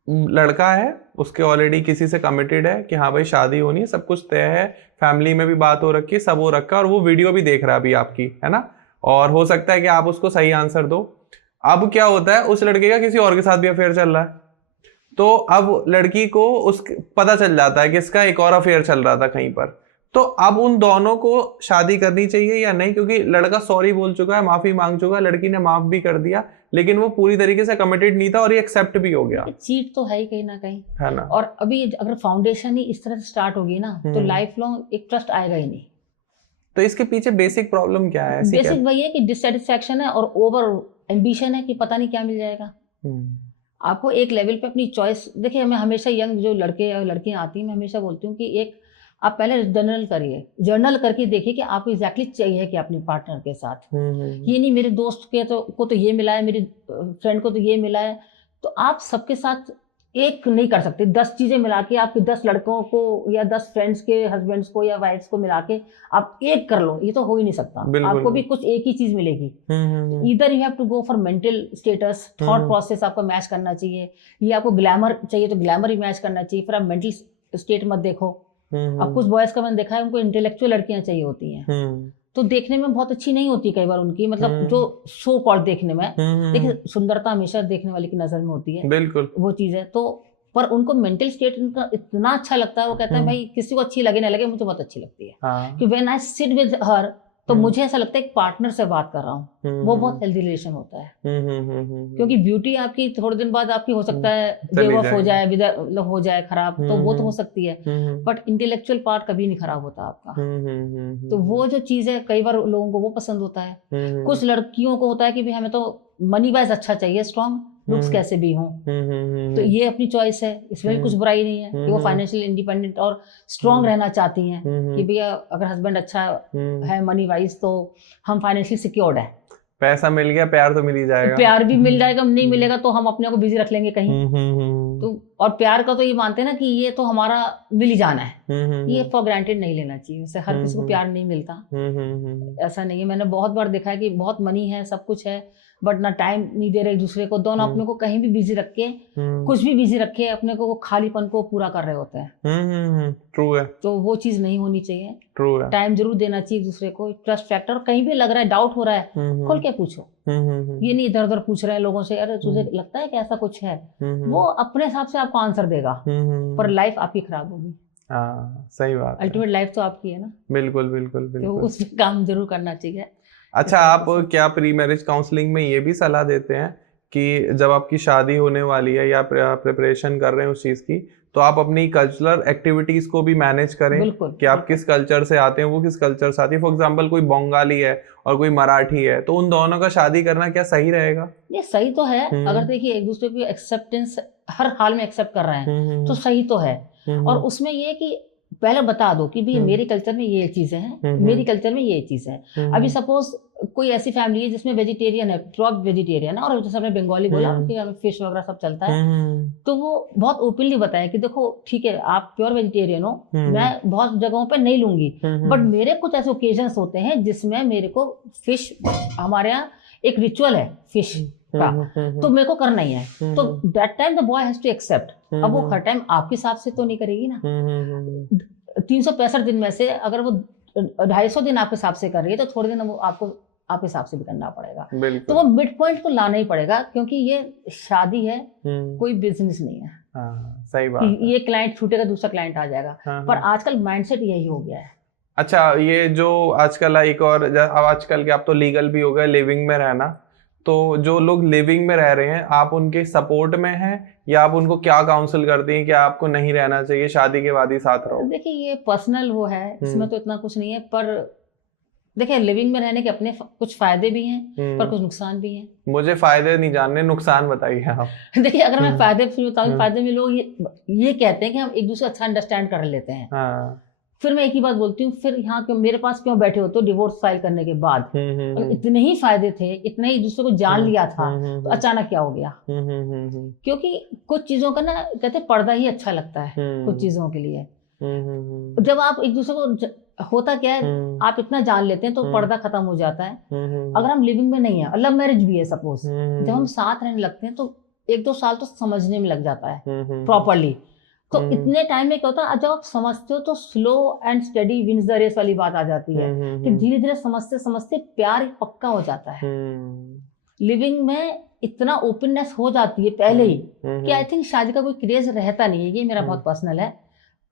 लड़का है, उसके ऑलरेडी किसी से कमिटेड है कि हाँ भाई शादी होनी है, सब कुछ तय है, फैमिली में भी बात हो रखी है, सब हो रखा है, और वो वीडियो भी देख रहा है अभी आपकी, है ना, और हो सकता है कि आप उसको सही आंसर दो। अब क्या होता है, उस लड़के का किसी और के साथ भी अफेयर चल रहा है, तो अब लड़की को पता चल जाता है कि इसका एक और अफेयर चल रहा था कहीं पर, तो अब उन दोनों को शादी करनी चाहिए या नहीं? क्योंकि लड़का सॉरी बोल चुका है, माफी मांग चुका है, लड़की ने माफ भी कर दिया, लेकिन वो पूरी तरीके से कमिटेड नहीं था और ये एक्सेप्ट भी हो गया। चीट तो है ही कहीं ना कहीं, है ना। और अभी अगर फाउंडेशन ही इस तरह से स्टार्ट होगी ना तो लाइफ लॉन्ग एक ट्रस्ट आएगा ही नहीं। तो इसके पीछे बेसिक प्रॉब्लम क्या है? बेसिक वही है कि डिससैटिस्फैक्शन है और ओवर एम्बिशन है कि पता नहीं क्या मिल जाएगा। आपको एक लेवल पे अपनी चॉइस, देखिए मैं हमेशा यंग जो लड़के और लड़कियां आती हैं, मैं हमेशा बोलती हूँ कि एक आप पहले जर्नल करिए, जर्नल करके देखिए कि आपको एग्जैक्टली चाहिए कि अपने पार्टनर के साथ। ये नहीं मेरे दोस्त के को तो ये मिला है, मेरी फ्रेंड को तो ये मिला है, तो आप सबके साथ एक नहीं कर सकते। 10 चीजें मिला के आपके 10 लड़कों को या 10 फ्रेंड्स के हस्बैंड्स को या वाइफ्स को मिला के आप एक कर लो, ये तो हो ही नहीं सकता। आपको भी कुछ एक ही चीज मिलेगी। इधर you have to go for mental status, thought process आपको मैच करना चाहिए, ये आपको ग्लैमर चाहिए तो ग्लैमर ही मैच करना चाहिए, फिर आप मेंटल स्टेट मत देखो। अब कुछ बॉयज का मैंने देखा है उनको इंटेलेक्चुअल लड़कियां चाहिए होती हैं, तो देखने में बहुत अच्छी नहीं होती कई बार उनकी, मतलब जो सो कॉल्ड देखने में, देखिए सुंदरता हमेशा देखने वाले की नजर में होती है, बिल्कुल वो चीज है, तो पर उनको मेंटल स्टेट उनका इतना अच्छा लगता है, वो कहते हैं भाई किसी को अच्छी लगे ना लगे, मुझे बहुत अच्छी लगती है कि when I sit with her, तो मुझे ऐसा लगता है एक पार्टनर से बात कर रहा हूँ, वो बहुत हेल्दी रिलेशन होता है। क्योंकि ब्यूटी आपकी थोड़े दिन बाद आपकी हो सकता है बेवफ हो जाए, मतलब हो जाए खराब, तो वो तो हो सकती है, बट इंटेलेक्चुअल पार्ट कभी नहीं खराब होता आपका। तो वो जो चीज है कई बार लोगों को वो पसंद होता है। कुछ लड़कियों को होता है कि भाई हमें तो मनी वाइज अच्छा चाहिए, स्ट्रॉन्ग, लुक्स कैसे भी हों, तो ये अपनी चॉइस है, इसमें भी कुछ बुराई नहीं है कि वो फाइनेंशियली इंडिपेंडेंट और स्ट्रॉन्ग रहना चाहती हैं कि भैया अगर हस्बैंड अच्छा है मनी वाइज तो हम फाइनेंशियली सिक्योर्ड है, पैसा मिल गया प्यार तो मिल ही जाएगा, प्यार भी मिल जाएगा, नहीं मिलेगा तो हम अपने को बिजी रख लेंगे कहीं। तो और प्यार का तो ये मानते हैं ना कि ये तो हमारा मिल ही जाना है, ये फॉर ग्रांटेड नहीं लेना चाहिए। वैसे हर किसी को प्यार नहीं मिलता, ऐसा नहीं है। मैंने बहुत बार देखा है कि बहुत मनी है, सब कुछ है, बट ना टाइम नहीं दे रहे एक दूसरे को, दोनों अपने को कहीं भी बिजी रख के, कुछ भी बिजी रखे अपने को, वो खालीपन को पूरा कर रहे होते हैं। ट्रू है। तो वो चीज नहीं होनी चाहिए। ट्रू है। टाइम जरूर देना चाहिए एक दूसरे को। ट्रस्ट फैक्टर, कहीं भी लग रहा है, डाउट हो रहा है, खोल के पूछो। ये नहीं इधर उधर पूछ रहे हैं लोगों से, अरे तुझे लगता है कि ऐसा कुछ है, वो अपने हिसाब से आपको आंसर देगा, पर लाइफ आपकी खराब होगी। सही बात है। अल्टीमेट लाइफ तो आपकी है ना। बिल्कुल बिल्कुल बिल्कुल। तो उस पे काम जरूर करना चाहिए। अच्छा, आप क्या प्री मैरिज काउंसलिंग में ये भी सलाह देते हैं कि जब आपकी शादी होने वाली है या प्रिपरेशन कर रहे हैं उस चीज की, तो आप अपनी कल्चरल एक्टिविटीज को भी मैनेज करें? कि आप किस कल्चर से आते हैं, वो किस कल्चर से आती है। फॉर एग्जांपल कोई बंगाली है और कोई मराठी है, तो उन दोनों का शादी करना क्या सही रहेगा? ये सही तो है। अगर देखिए एक दूसरे की एक्सेप्टेंस हर हाल में एक्सेप्ट कर रहे हैं तो सही तो है। और उसमें ये कि पहले बता दो कि भाई मेरे कल्चर में ये चीजें हैं, मेरी कल्चर में ये चीज है। अभी सपोज कोई ऐसी फैमिली है जिसमें वेजिटेरियन है, प्योर वेजिटेरियन है, और जैसे हमने बंगाली बोला कि हमें फिश वगैरह सब चलता है, तो वो बहुत ओपनली बताए कि देखो ठीक है आप प्योर वेजिटेरियन हो, मैं बहुत जगहों पे नहीं लूंगी, बट मेरे कुछ ऐसे ओकेजन्स होते हैं जिसमें मेरे को फिश, हमारे यहाँ एक रिचुअल है फिश का, तो मेरे को करना ही है। तो that time the boy has to accept. अब वो हर टाइम आपके हिसाब से तो नहीं करेगी ना। 365 दिन में से अगर वो 250 दिन आपके हिसाब से कर रही है, तो थोड़े दिन वो आपको आपके हिसाब से भी करना पड़ेगा। तो वो मिड पॉइंट तो लाना ही पड़ेगा, क्योंकि ये शादी है, कोई बिजनेस नहीं है। सही बात है। ये क्लाइंट छूटेगा, दूसरा क्लाइंट आ जाएगा। पर आजकल माइंडसेट यही हो गया है। अच्छा, ये जो आजकल एक और आजकल के, आप तो लीगल भी हो गए लिविंग में रहना, तो जो लोग लिविंग में रह रहे हैं, आप उनके सपोर्ट में हैं या आप उनको क्या काउंसिल करती हैं कि आपको नहीं रहना चाहिए, शादी के बाद ही साथ रहो? देखिए ये पर्सनल वो है, इसमें तो इतना कुछ नहीं है। पर देखिए लिविंग में रहने के अपने कुछ फायदे भी हैं पर कुछ नुकसान भी हैं। मुझे फायदे नहीं जानने, नुकसान बताइए आप। देखिए अगर मैं फायदे बताऊँ, फायदे में लोग ये कहते हैं कि हम एक दूसरे अच्छा अंडरस्टैंड कर लेते हैं। फिर मैं एक ही बात बोलती हूँ, फिर यहाँ मेरे पास क्यों बैठे हो? तो डिवोर्स फाइल करने के बाद इतने ही फायदे थे, इतने ही दूसरे को जान लिया था, तो अचानक क्या हो गया? क्योंकि कुछ चीजों का ना कहते पर्दा ही अच्छा लगता है कुछ चीजों के लिए। जब आप एक दूसरे को, होता क्या है, आप इतना जान लेते हैं तो पर्दा खत्म हो जाता है। अगर हम लिविंग में नहीं है, लव मैरिज भी है सपोज, जब हम साथ रहने लगते हैं तो 1-2 साल तो समझने में लग जाता है प्रॉपरली। तो इतने टाइम में क्या होता है, जब आप समझते हो तो slow and study wins the race वाली बात आ जाती है कि धीरे धीरे समझते समझते प्यार पक्का हो जाता है। लिविंग में इतना ओपननेस हो जाती है पहले ही कि आई थिंक शादी का कोई क्रेज रहता नहीं है। ये मेरा बहुत पर्सनल है।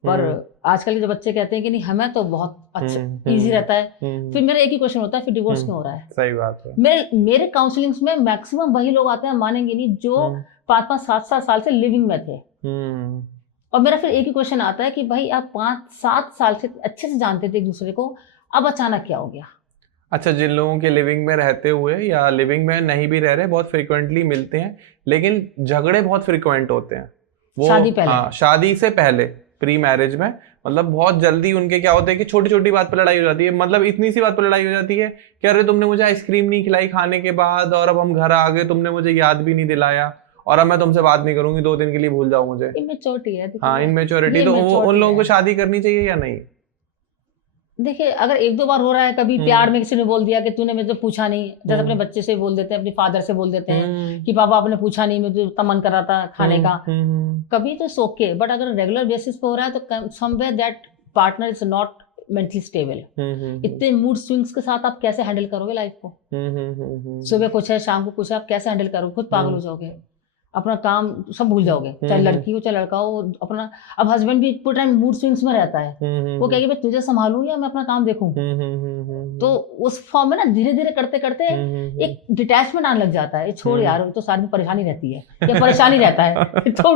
पर आजकल के जो बच्चे कहते हैं कि नहीं हमें तो बहुत अच्छा इजी रहता है, फिर मेरा एक ही क्वेश्चन होता है, फिर डिवोर्स क्यों हो रहा है? सही बात है। मेरे काउंसलिंग्स में मैक्सिमम वही लोग आते हैं, मानेंगे नहीं, जो 5-5, 7-7 साल से लिविंग में थे। और मेरा फिर एक ही क्वेश्चन आता है कि भाई आप 5-7 साल से अच्छे से जानते थे एक दूसरे को, अब अचानक क्या हो गया? अच्छा, जिन लोगों के लिविंग में रहते हुए या लिविंग में नहीं भी रह रहे, बहुत फ्रिक्वेंटली मिलते हैं, लेकिन झगड़े बहुत फ्रिक्वेंट होते हैं वो शादी पहले। हाँ, शादी से पहले प्री मैरिज में, मतलब बहुत जल्दी उनके क्या होते हैं कि छोटी छोटी बात पर लड़ाई हो जाती है। मतलब इतनी सी बात पर लड़ाई हो जाती है कि अरे तुमने मुझे आइसक्रीम नहीं खिलाई खाने के बाद, और अब हम घर आ गए, तुमने मुझे याद भी नहीं दिलाया, और अब मैं तुमसे बात नहीं करूंगी, 2 दिन के लिए भूल जाओ मुझे। इमेच्योरिटी है। हाँ, इमेच्योरिटी। तो उन लोगों को शादी करनी चाहिए या नहीं? देखिए अगर 1-2 बार हो रहा है, कभी प्यार में किसी ने बोल दिया कि तूने मुझे पूछा नहीं, जैसे अपने बच्चे से बोल देते हैं, अपने फादर से बोल देते हैं कि पापा आपने पूछा नहीं, मुझे इतना मन कर रहा था खाने का, कभी तो सोके। बट अगर रेगुलर बेसिस पे हो रहा है तो somewhere that partner is not mentally stable. इतने मूड स्विंग्स के साथ आप कैसे हैंडल करोगे लाइफ को? सुबह कुछ है, शाम को कुछ है, आप कैसे हैंडल करोगे? खुद पागल हो जाओगे, अपना काम सब भूल जाओगे, चाहे लड़की हो चाहे लड़का हो। अपना अब हस्बैंड भी पूरे टाइम मूड स्विंग्स में रहता है, वो कहेगी मैं तुझे संभालूं या मैं अपना काम देखूं। तो उस फॉर्म में ना धीरे धीरे करते करते एक डिटैचमेंट आने लग जाता है। छोड़ यार, तो सारी परेशानी रहती है या परेशानी रहता है तो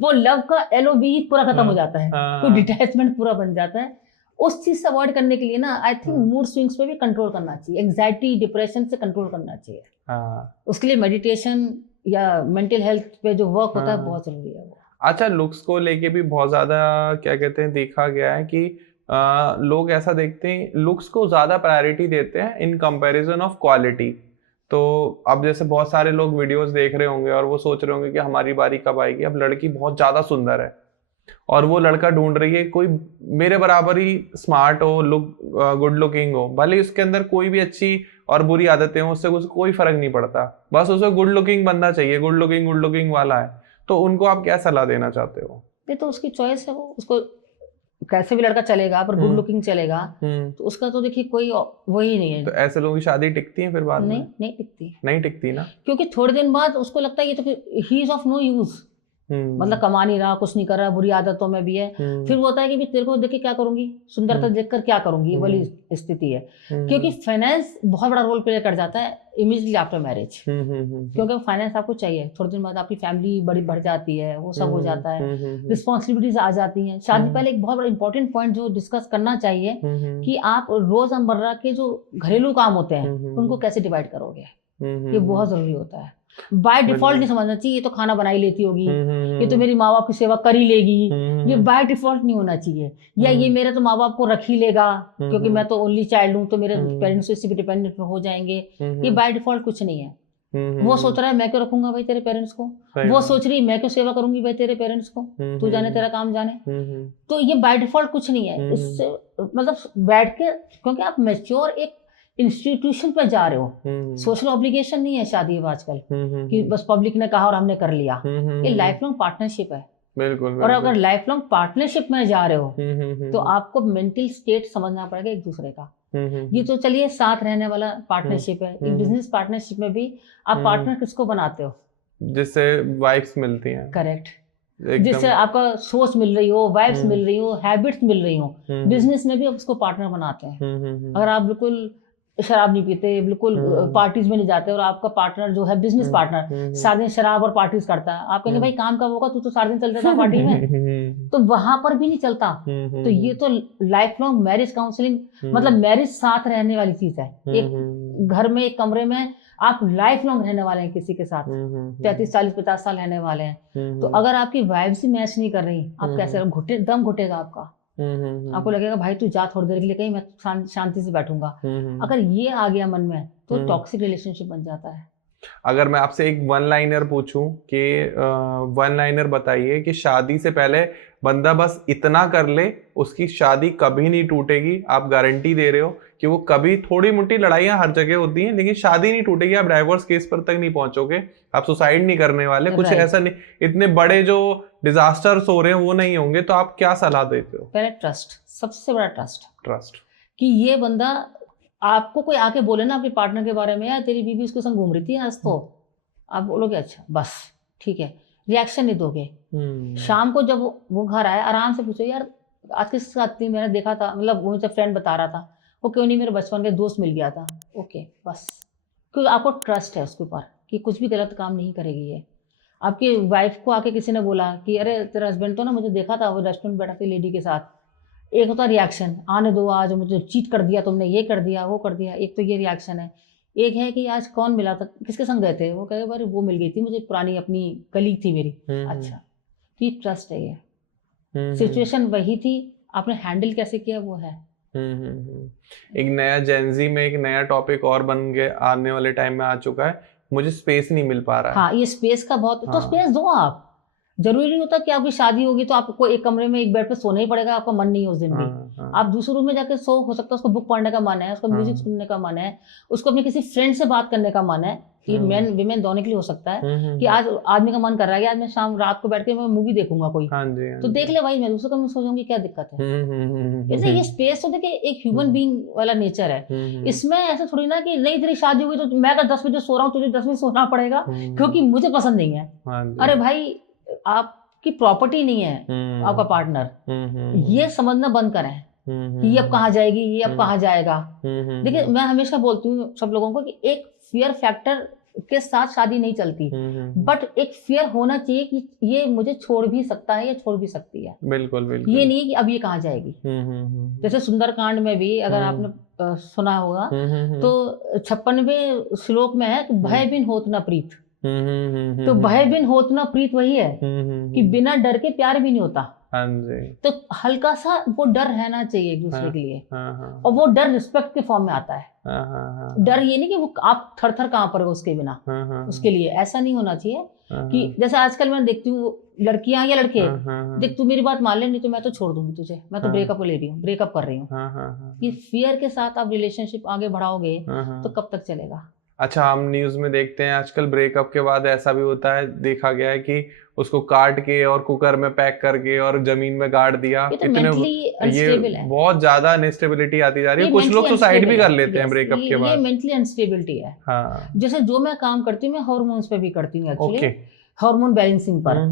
वो लव का LOV पूरा खत्म हो जाता है, तो डिटैचमेंट पूरा बन जाता है। उस चीज से अवॉइड करने के लिए ना आई थिंक मूड स्विंग्स पे भी कंट्रोल करना चाहिए, एंग्जाइटी डिप्रेशन से कंट्रोल करना चाहिए। उसके लिए मेडिटेशन या मेंटल हेल्थ पे जो वर्क होता है बहुत जरूरी है वो। अच्छा, लुक्स को लेके भी बहुत ज्यादा क्या कहते हैं देखा गया है कि लोग ऐसा देखते हैं, लुक्स को ज्यादा प्रायोरिटी देते हैं इन कंपैरिजन ऑफ क्वालिटी। तो अब जैसे बहुत सारे लोग वीडियोस देख रहे होंगे और वो सोच रहे होंगे कि हमारी बारी कब आएगी। अब लड़की बहुत ज्यादा सुंदर है और वो लड़का ढूंढ रही है कोई मेरे बराबर ही स्मार्ट हो, गुड लुकिंग हो, भले उसके अंदर कोई भी अच्छी और बुरी आदतें हो, उससे उसको कोई फर्क नहीं पड़ता, बस उसे गुड लुकिंग बंदा चाहिए, गुड लुकिंग वाला है, तो उनको आप क्या सलाह देना चाहते हो? ये तो उसकी चॉइस है, वो उसको कैसे भी लड़का चलेगा पर गुड लुकिंग चलेगा, तो उसका तो देखिए कोई वही नहीं है। तो ऐसे लोगों की शादी टिकती है फिर बाद में? नहीं टिकती, नहीं टिकती ना, क्योंकि थोड़े दिन बाद उसको लगता है ये तो he is of no use, मतलब कमा नहीं रहा, कुछ नहीं कर रहा, बुरी आदतों में भी है। फिर वो होता है कि तेरे को देख के क्या करूंगी, सुंदरता देखकर क्या करूंगी, वाली स्थिति है। क्योंकि फाइनेंस बहुत बड़ा रोल प्ले कर जाता है इमीडिएटली आफ्टर मैरिज, क्योंकि फाइनेंस आपको चाहिए। थोड़े दिन बाद आपकी फैमिली बड़ी बढ़ जाती है, वो सब हो जाता है, रिस्पॉन्सिबिलिटीज आ जाती हैं। शादी पहले एक बहुत बड़ा इंपॉर्टेंट पॉइंट जो डिस्कस करना चाहिए कि आप रोजमर्रा के जो घरेलू काम होते हैं उनको कैसे डिवाइड करोगे, ये बहुत जरूरी होता है। बाय डिफॉल्ट नहीं समझना चाहिए ये तो खाना बना ही लेती होगी, ये तो मेरी माँ बाप की सेवा कर ही लेगी, ये बाय डिफॉल्ट नहीं होना चाहिए। या ये मेरे तो माँ बाप को रख ही लेगा क्योंकि मैं तो ओनली चाइल्ड हूँ, तो मेरे पेरेंट्स इससे भी डिपेंडेंट हो जाएंगे, ये बाय डिफॉल्ट कुछ नहीं है। वो सोच रहा है मैं क्यों रखूंगा भाई तेरे पेरेंट्स को, वो सोच रही है मैं क्यों सेवा करूंगी भाई तेरे पेरेंट्स को, तू जाने तेरा काम जाने। तो ये बाय डिफॉल्ट कुछ नहीं है। इससे मतलब बैठ के, क्योंकि आप मैच्योर एक इंस्टीट्यूशन पे जा रहे हो, सोशल ऑब्लिगेशन नहीं है शादी अब आजकल कि बस पब्लिक ने कहा और हमने कर लिया। ये लाइफ लॉन्ग पार्टनरशिप है। बिल्कुल। और अगर लाइफ लॉन्ग पार्टनरशिप में जा रहे हो तो आपको मेंटल स्टेट समझना पड़ेगा एक दूसरे का। ये तो चलिए साथ रहने वाला पार्टनरशिप है, एक बिजनेस पार्टनरशिप में भी आप पार्टनर किसको बनाते हो, जिससे वाइफ्स मिलती हैं। करेक्ट, जिससे आपका सोच मिल रही हो, वाइब्स मिल रही हो, हैबिट्स मिल रही हो। बिजनेस में भी आप उसको पार्टनर बनाते हैं। अगर आप बिल्कुल शराब नहीं पीते, बिल्कुल पार्टीज में नहीं जाते और आपका पार्टनर जो है बिजनेस पार्टनर सारे दिन शराब और पार्टीज करता है, आप कहेंगे भाई काम कब होगा, तू तो सारे दिन चलता था पार्टी में, तो वहां पर भी नहीं चलता। तो ये तो लाइफ लॉन्ग मैरिज काउंसलिंग, मतलब मैरिज साथ रहने वाली चीज है। एक घर में एक कमरे में आप लाइफ लॉन्ग रहने वाले हैं किसी के साथ, 35 40 50 साल रहने वाले हैं। तो अगर आपकी वाइब्स ही मैच नहीं कर रही, आप कैसे दम घुटेगा आपका, आपको लगेगा भाई तू जा थोड़ी देर के लिए कहीं, मैं शांति से बैठूंगा। अगर ये आ गया मन में तो टॉक्सिक रिलेशनशिप बन जाता है। अगर मैं आपसे एक वन लाइनर पूछूं कि वन लाइनर बताइए कि शादी से पहले बंदा बस इतना कर ले उसकी शादी कभी नहीं टूटेगी, आप गारंटी दे रहे हो कि वो कभी, थोड़ी मोटी लड़ाइयां हर जगह होती हैं लेकिन शादी नहीं टूटेगी, आप डाइवोर्स केस पर तक नहीं पहुंचोगे, आप सुसाइड नहीं करने वाले, कुछ ऐसा नहीं, इतने बड़े जो डिजास्टर्स हो रहे हैं वो नहीं होंगे, तो आप क्या सलाह देते हो? पहले ट्रस्ट, सबसे बड़ा ट्रस्ट कि ये बंदा, आपको कोई आके बोले ना अपने पार्टनर के बारे में, यार तेरी बीवी उसके संग घूम रही थी आज, तो आप बोलोगे अच्छा बस ठीक है, रिएक्शन नहीं दोगे। शाम को जब वो घर आए आराम से पूछो यार आज किसके साथ थी, मैंने देखा था, मतलब वो मुझे फ्रेंड बता रहा था, वो क्यों नहीं मेरे बचपन के दोस्त मिल गया था, ओके बस, क्योंकि आपको ट्रस्ट है उसके ऊपर कि कुछ भी गलत काम नहीं करेगी ये। आपकी वाइफ को आके किसी ने बोला कि अरे तेरा हस्बैंड तो ना मुझे देखा था वो रेस्टोरेंट बैठा थी लेडी के साथ, एक होता रिएक्शन आने दो आज मुझे चीट कर दिया तुमने, ये कर दिया वो कर दिया, एक तो ये रिएक्शन है। एक है कि आज कौन मिला था, किसके संग गए थे, वो कहे बारे वो मिल गई थी मुझे, पुरानी अपनी कलीग थी मेरी। अच्छा, ये ट्रस्ट है, ये सिचुएशन वही थी, आपने हैंडल कैसे किया वो है। एक नया जेनजी में एक नया टॉपिक और बन के आने वाले टाइम में आ चुका है, मुझे स्पेस नहीं मिल पा रहा है। हाँ, ये स्पेस का बहुत, तो स्पेस दो आप, जरूरी नहीं होता कि आपकी शादी होगी तो आपको एक कमरे में एक बेड पे सोना ही पड़ेगा, आपका मन नहीं है उस दिन भी। आप दूसरे रूम में जाके सो, हो सकता है उसको बुक पढ़ने का मन है, उसको म्यूजिक सुनने का मन है, उसको अपने किसी फ्रेंड से बात करने का मन है, ये मेन विमेन दोनों के लिए हो सकता है कि आज आदमी का मन कर रहा है कि आज मैं शाम रात को बैठ के मैं मूवी देखूंगा कोई, तो देख ले भाई, मैं दूसरे कमरे में सो जाऊंगी, क्या दिक्कत है। ये स्पेस तो देखिए एक ह्यूमन बीइंग वाला नेचर है, इसमें ऐसा थोड़ी ना कि नहीं तेरी शादी हुई तो मैं अगर 10 बजे सो रहा हूँ तुझे 10 बजे सोना पड़ेगा क्योंकि मुझे पसंद नहीं है। अरे भाई आपकी प्रॉपर्टी नहीं है आपका पार्टनर, ये समझना बंद करें कि ये अब कहाँ जाएगी, ये अब कहाँ जाएगा। देखिए मैं हमेशा बोलती हूँ सब लोगों को कि एक फियर फैक्टर के साथ शादी नहीं चलती, बट एक फियर होना चाहिए कि ये मुझे छोड़ भी सकता है या छोड़ भी सकती है। बिल्कुल बिल्कुल, ये नहीं है कि अब ये कहाँ जाएगी। जैसे सुंदरकांड में भी अगर आपने सुना होगा तो 56वें श्लोक में है कि भय बिन होत न प्रीत, तो भय बिन होत ना प्रीत वही है कि बिना डर के प्यार भी नहीं होता। हाँ जी। तो हल्का सा वो डर रहना चाहिए एक दूसरे के लिए। और वो डर रिस्पेक्ट के फॉर्म में आता है। डर ये नहीं कि वो आप थर थर कहाँ पर उसके बिना, उसके लिए ऐसा नहीं होना चाहिए कि जैसे आजकल मैं देखती हूँ लड़कियां या लड़के, देख तू मेरी बात मान ले, नहीं तो मैं तो छोड़ दूंगी तुझे, मैं तो ब्रेकअप ले रही हूँ, ब्रेकअप कर रही हूँ। ये फियर के साथ आप रिलेशनशिप आगे बढ़ाओगे तो कब तक चलेगा। अच्छा, हम न्यूज में देखते हैं आजकल ब्रेकअप के बाद ऐसा भी होता है, देखा गया है कि उसको काट के और कुकर में पैक करके और जमीन में गाड़ दिया। ये तो मेंटली अनस्टेबल है, बहुत ज्यादा अनस्टेबिलिटी आती जा रही है। कुछ लोग सुसाइड भी कर लेते हैं ब्रेकअप के बाद। ये मेंटली अनस्टेबिलिटी है। हाँ। जैसे जो मैं काम करती हूँ, मैं हार्मोन्स पे भी करती हूँ एक्चुअली, हार्मोन बैलेंसिंग पर।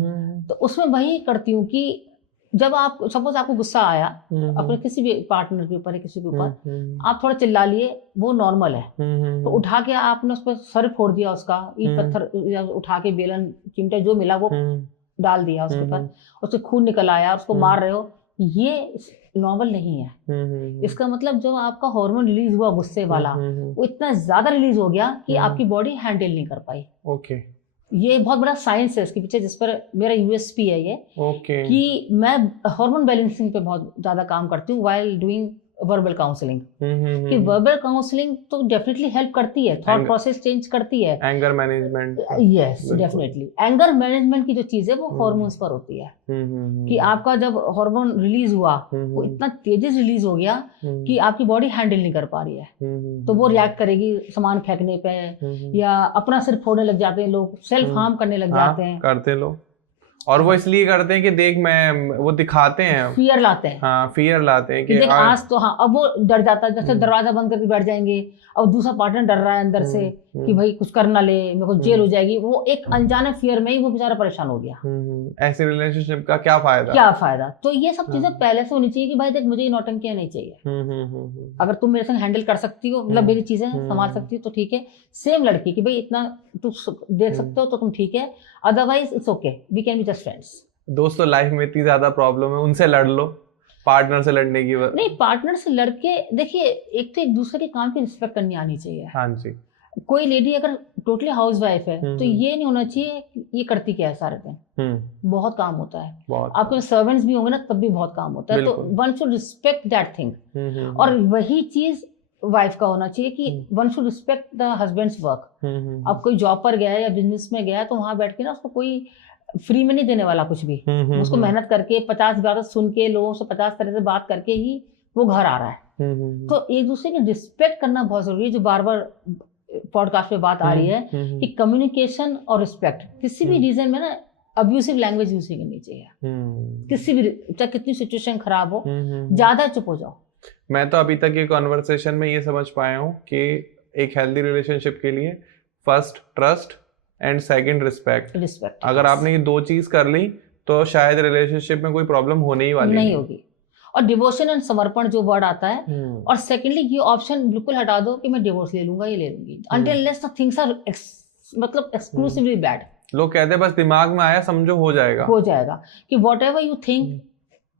तो उसमें वही करती हूँ कि जब आप सपोज आपको गुस्सा आया अपने किसी भी पार्टनर के ऊपर, किसी के ऊपर, आप थोड़ा चिल्ला लिए, वो नॉर्मल है। तो उठा के आपने उस पर सर फोड़ दिया उसका, ईंट पत्थर उठा के बेलन चिमटा जो मिला वो डाल दिया उसके ऊपर, उससे खून निकल आया, उसको मार रहे हो, ये नॉर्मल नहीं है। इसका मतलब जो आपका हार्मोन रिलीज हुआ गुस्से वाला, वो इतना ज्यादा रिलीज हो गया कि आपकी बॉडी हैंडल नहीं कर पाई। ओके। ये बहुत बड़ा साइंस है इसके पीछे, जिस पर मेरा यूएसपी है ये। कि मैं हार्मोन बैलेंसिंग पे बहुत ज्यादा काम करती हूँ व्हाइल डूइंग वर्बल काउंसलिंग। कि वर्बल काउंसलिंग तो डेफिनेटली हेल्प करती है, थॉट प्रोसेस चेंज करती है, anger management. Yes definitely. Anger management की जो चीज है वो हार्मोन्स पर होती है। कि आपका जब हार्मोन रिलीज हुआ वो इतना तेजी से रिलीज हो गया कि आपकी बॉडी हैंडल नहीं कर पा रही है। तो वो रिएक्ट करेगी सामान फेंकने पे, या अपना सिर फोड़ने लग जाते हैं लोग, सेल्फ हार्म करने लग जाते हैं, करते लोग। और वो इसलिए करते हैं कि देख मैं, वो दिखाते हैं, फियर लाते हैं। हाँ, फियर लाते हैं कि देख आज तो, हाँ, अब वो डर जाता है। जैसे दरवाजा बंद करके बैठ जाएंगे और दूसरा पार्टनर डर रहा है अंदर से कि भाई कुछ कर ना ले, मेरे को जेल हो जाएगी, वो एक अनजाने फियर में ही वो बेचारा परेशान हो गया। ऐसे रिलेशनशिप का क्या फायदा, क्या फायदा। तो ये सब चीजें पहले से होनी चाहिए कि भाई देख मुझे ये नौटंकियां नहीं चाहिए। अगर तुम मेरे संग हैंडल कर सकती हो, मतलब मेरी चीजें संभाल सकती हो तो ठीक है। सेम लड़की की भाई इतना तुम देख सकते हो तो तुम ठीक है, otherwise it's okay, we can be just friends. दोस्तों लाइफ में इतनी ज्यादा प्रॉब्लम है, उनसे लड़ लो, पार्टनर से लड़ने की नहीं, पार्टनर से लड़के देखिए, एक तो एक दूसरे के काम की रिस्पेक्ट करनी आनी चाहिए। हाँ जी। कोई लेडी अगर टोटली हाउस वाइफ है तो ये नहीं होना चाहिए ये करती क्या है सारे दिन, बहुत काम होता है। आपके सर्वेंट्स भी होंगे ना तब भी बहुत काम होता है। तो one should respect that thing. और वही चीज वाइफ का होना चाहिए कि one should respect the husband's work. अब कोई जॉब पर गया है या बिजनेस में गया है तो वहां बैठ के ना उसको कोई फ्री में नहीं देने वाला कुछ भी। उसको मेहनत करके 50 बार सुन के लोगों से 50 तरह से बात करके ही वो घर आ रहा है। तो एक दूसरे की रिस्पेक्ट करना बहुत जरूरी है। जो बार बार पॉडकास्ट पे बात आ रही है कि कम्युनिकेशन और रिस्पेक्ट, किसी भी रीजन में ना अब्यूसिव लैंग्वेज यूज नहीं करनी चाहिए। किसी भी, चाहे कितनी सिचुएशन खराब हो, ज्यादा चुप हो जाओ। मैं तो अभी तक ये कॉन्वर्सेशन में ये समझ पाया हूँ कि एक हेल्दी रिलेशनशिप के लिए first trust and second respect. अगर आपने ये दो चीज कर ली तो शायद रिलेशनशिप में कोई प्रॉब्लम होने ही वाली नहीं होगी। और डिवोशन एंड समर्पण जो वर्ड आता है, और सेकंडली ये ऑप्शन बिल्कुल हटा दो कि मैं डिवोर्स ले लूंगा, ये ले लूंगी, until unless the things are मतलब exclusively bad। लोग कहते हैं बस दिमाग में आया समझो हो जाएगा कि whatever you think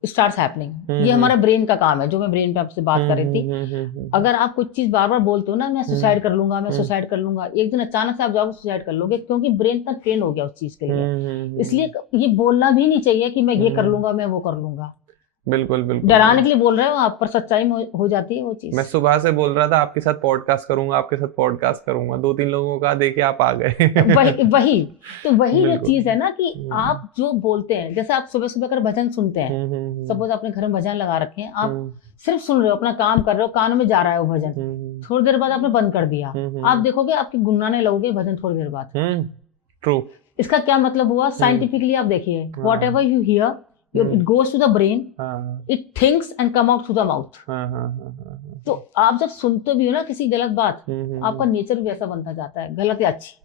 starts happening। ये हमारा ब्रेन का काम है, जो मैं ब्रेन पे आपसे बात कर रही थी। अगर आप कुछ चीज बार बार बोलते हो ना, मैं सुसाइड कर लूंगा, मैं सुसाइड कर लूंगा, एक दिन अचानक से आप जाओगे सुसाइड कर लोगे, क्योंकि ब्रेन इतना ट्रेन हो गया उस चीज के लिए। इसलिए ये बोलना भी नहीं चाहिए कि मैं ये कर लूंगा, मैं वो कर लूंगा। बिल्कुल बिल्कुल डराने के लिए बोल रहे हो आप, पर सच्चाई में हो जाती है वो चीज। मैं सुबह से बोल रहा था आपके साथ पॉडकास्ट करूंगा, आपके साथ पॉडकास्ट करूंगा, 2-3 लोगों का देखे आप आ गए। वही जो चीज है ना कि आप जो बोलते हैं, जैसे आप सुबह सुबह कर भजन सुनते हैं, सपोज अपने घर में भजन लगा रखे हैं, आप सिर्फ सुन रहे हो, अपना काम कर रहे हो, कान में जा रहा है वो भजन, थोड़ी देर बाद आपने बंद कर दिया, आप देखोगे आपके गुनगुनाने लगोगे भजन थोड़ी देर बाद। ट्रू। इसका क्या मतलब हुआ? साइंटिफिकली आप देखिए, what ever you here it goes to the brain, it thinks and come out through the mouth। तो आप जब सुनते भी हो ना किसी गलत बात, आपका नेचर भी वैसा बनता जाता है, गलत या अच्छी।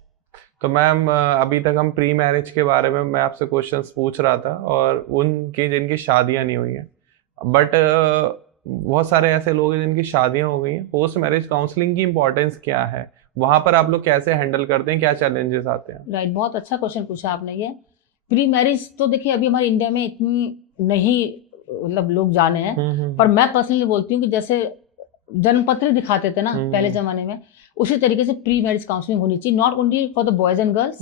तो मैम अभी तक हम प्री मैरिज के बारे में मैं आपसे क्वेश्चंस पूछ रहा था, और उनकी जिनकी शादियां नहीं हुई हैं, बट बहुत सारे ऐसे लोग हैं जिनकी शादियां हो गई हैं, पोस्ट मैरिज काउंसलिंग की इंपॉर्टेंस क्या है, वहां पर आप लोग कैसे हैंडल करते हैं, क्या चैलेंजेस आते हैं? राइट, बहुत अच्छा क्वेश्चन पूछा आपने। ये प्री मैरिज तो देखिए अभी हमारे इंडिया में इतनी नहीं, मतलब लोग जाने हैं, पर मैं पर्सनली बोलती हूँ कि जैसे जन्मपत्र दिखाते थे ना पहले जमाने में, उसी तरीके से प्री मैरिज काउंसलिंग होनी चाहिए, not only for the boys and girls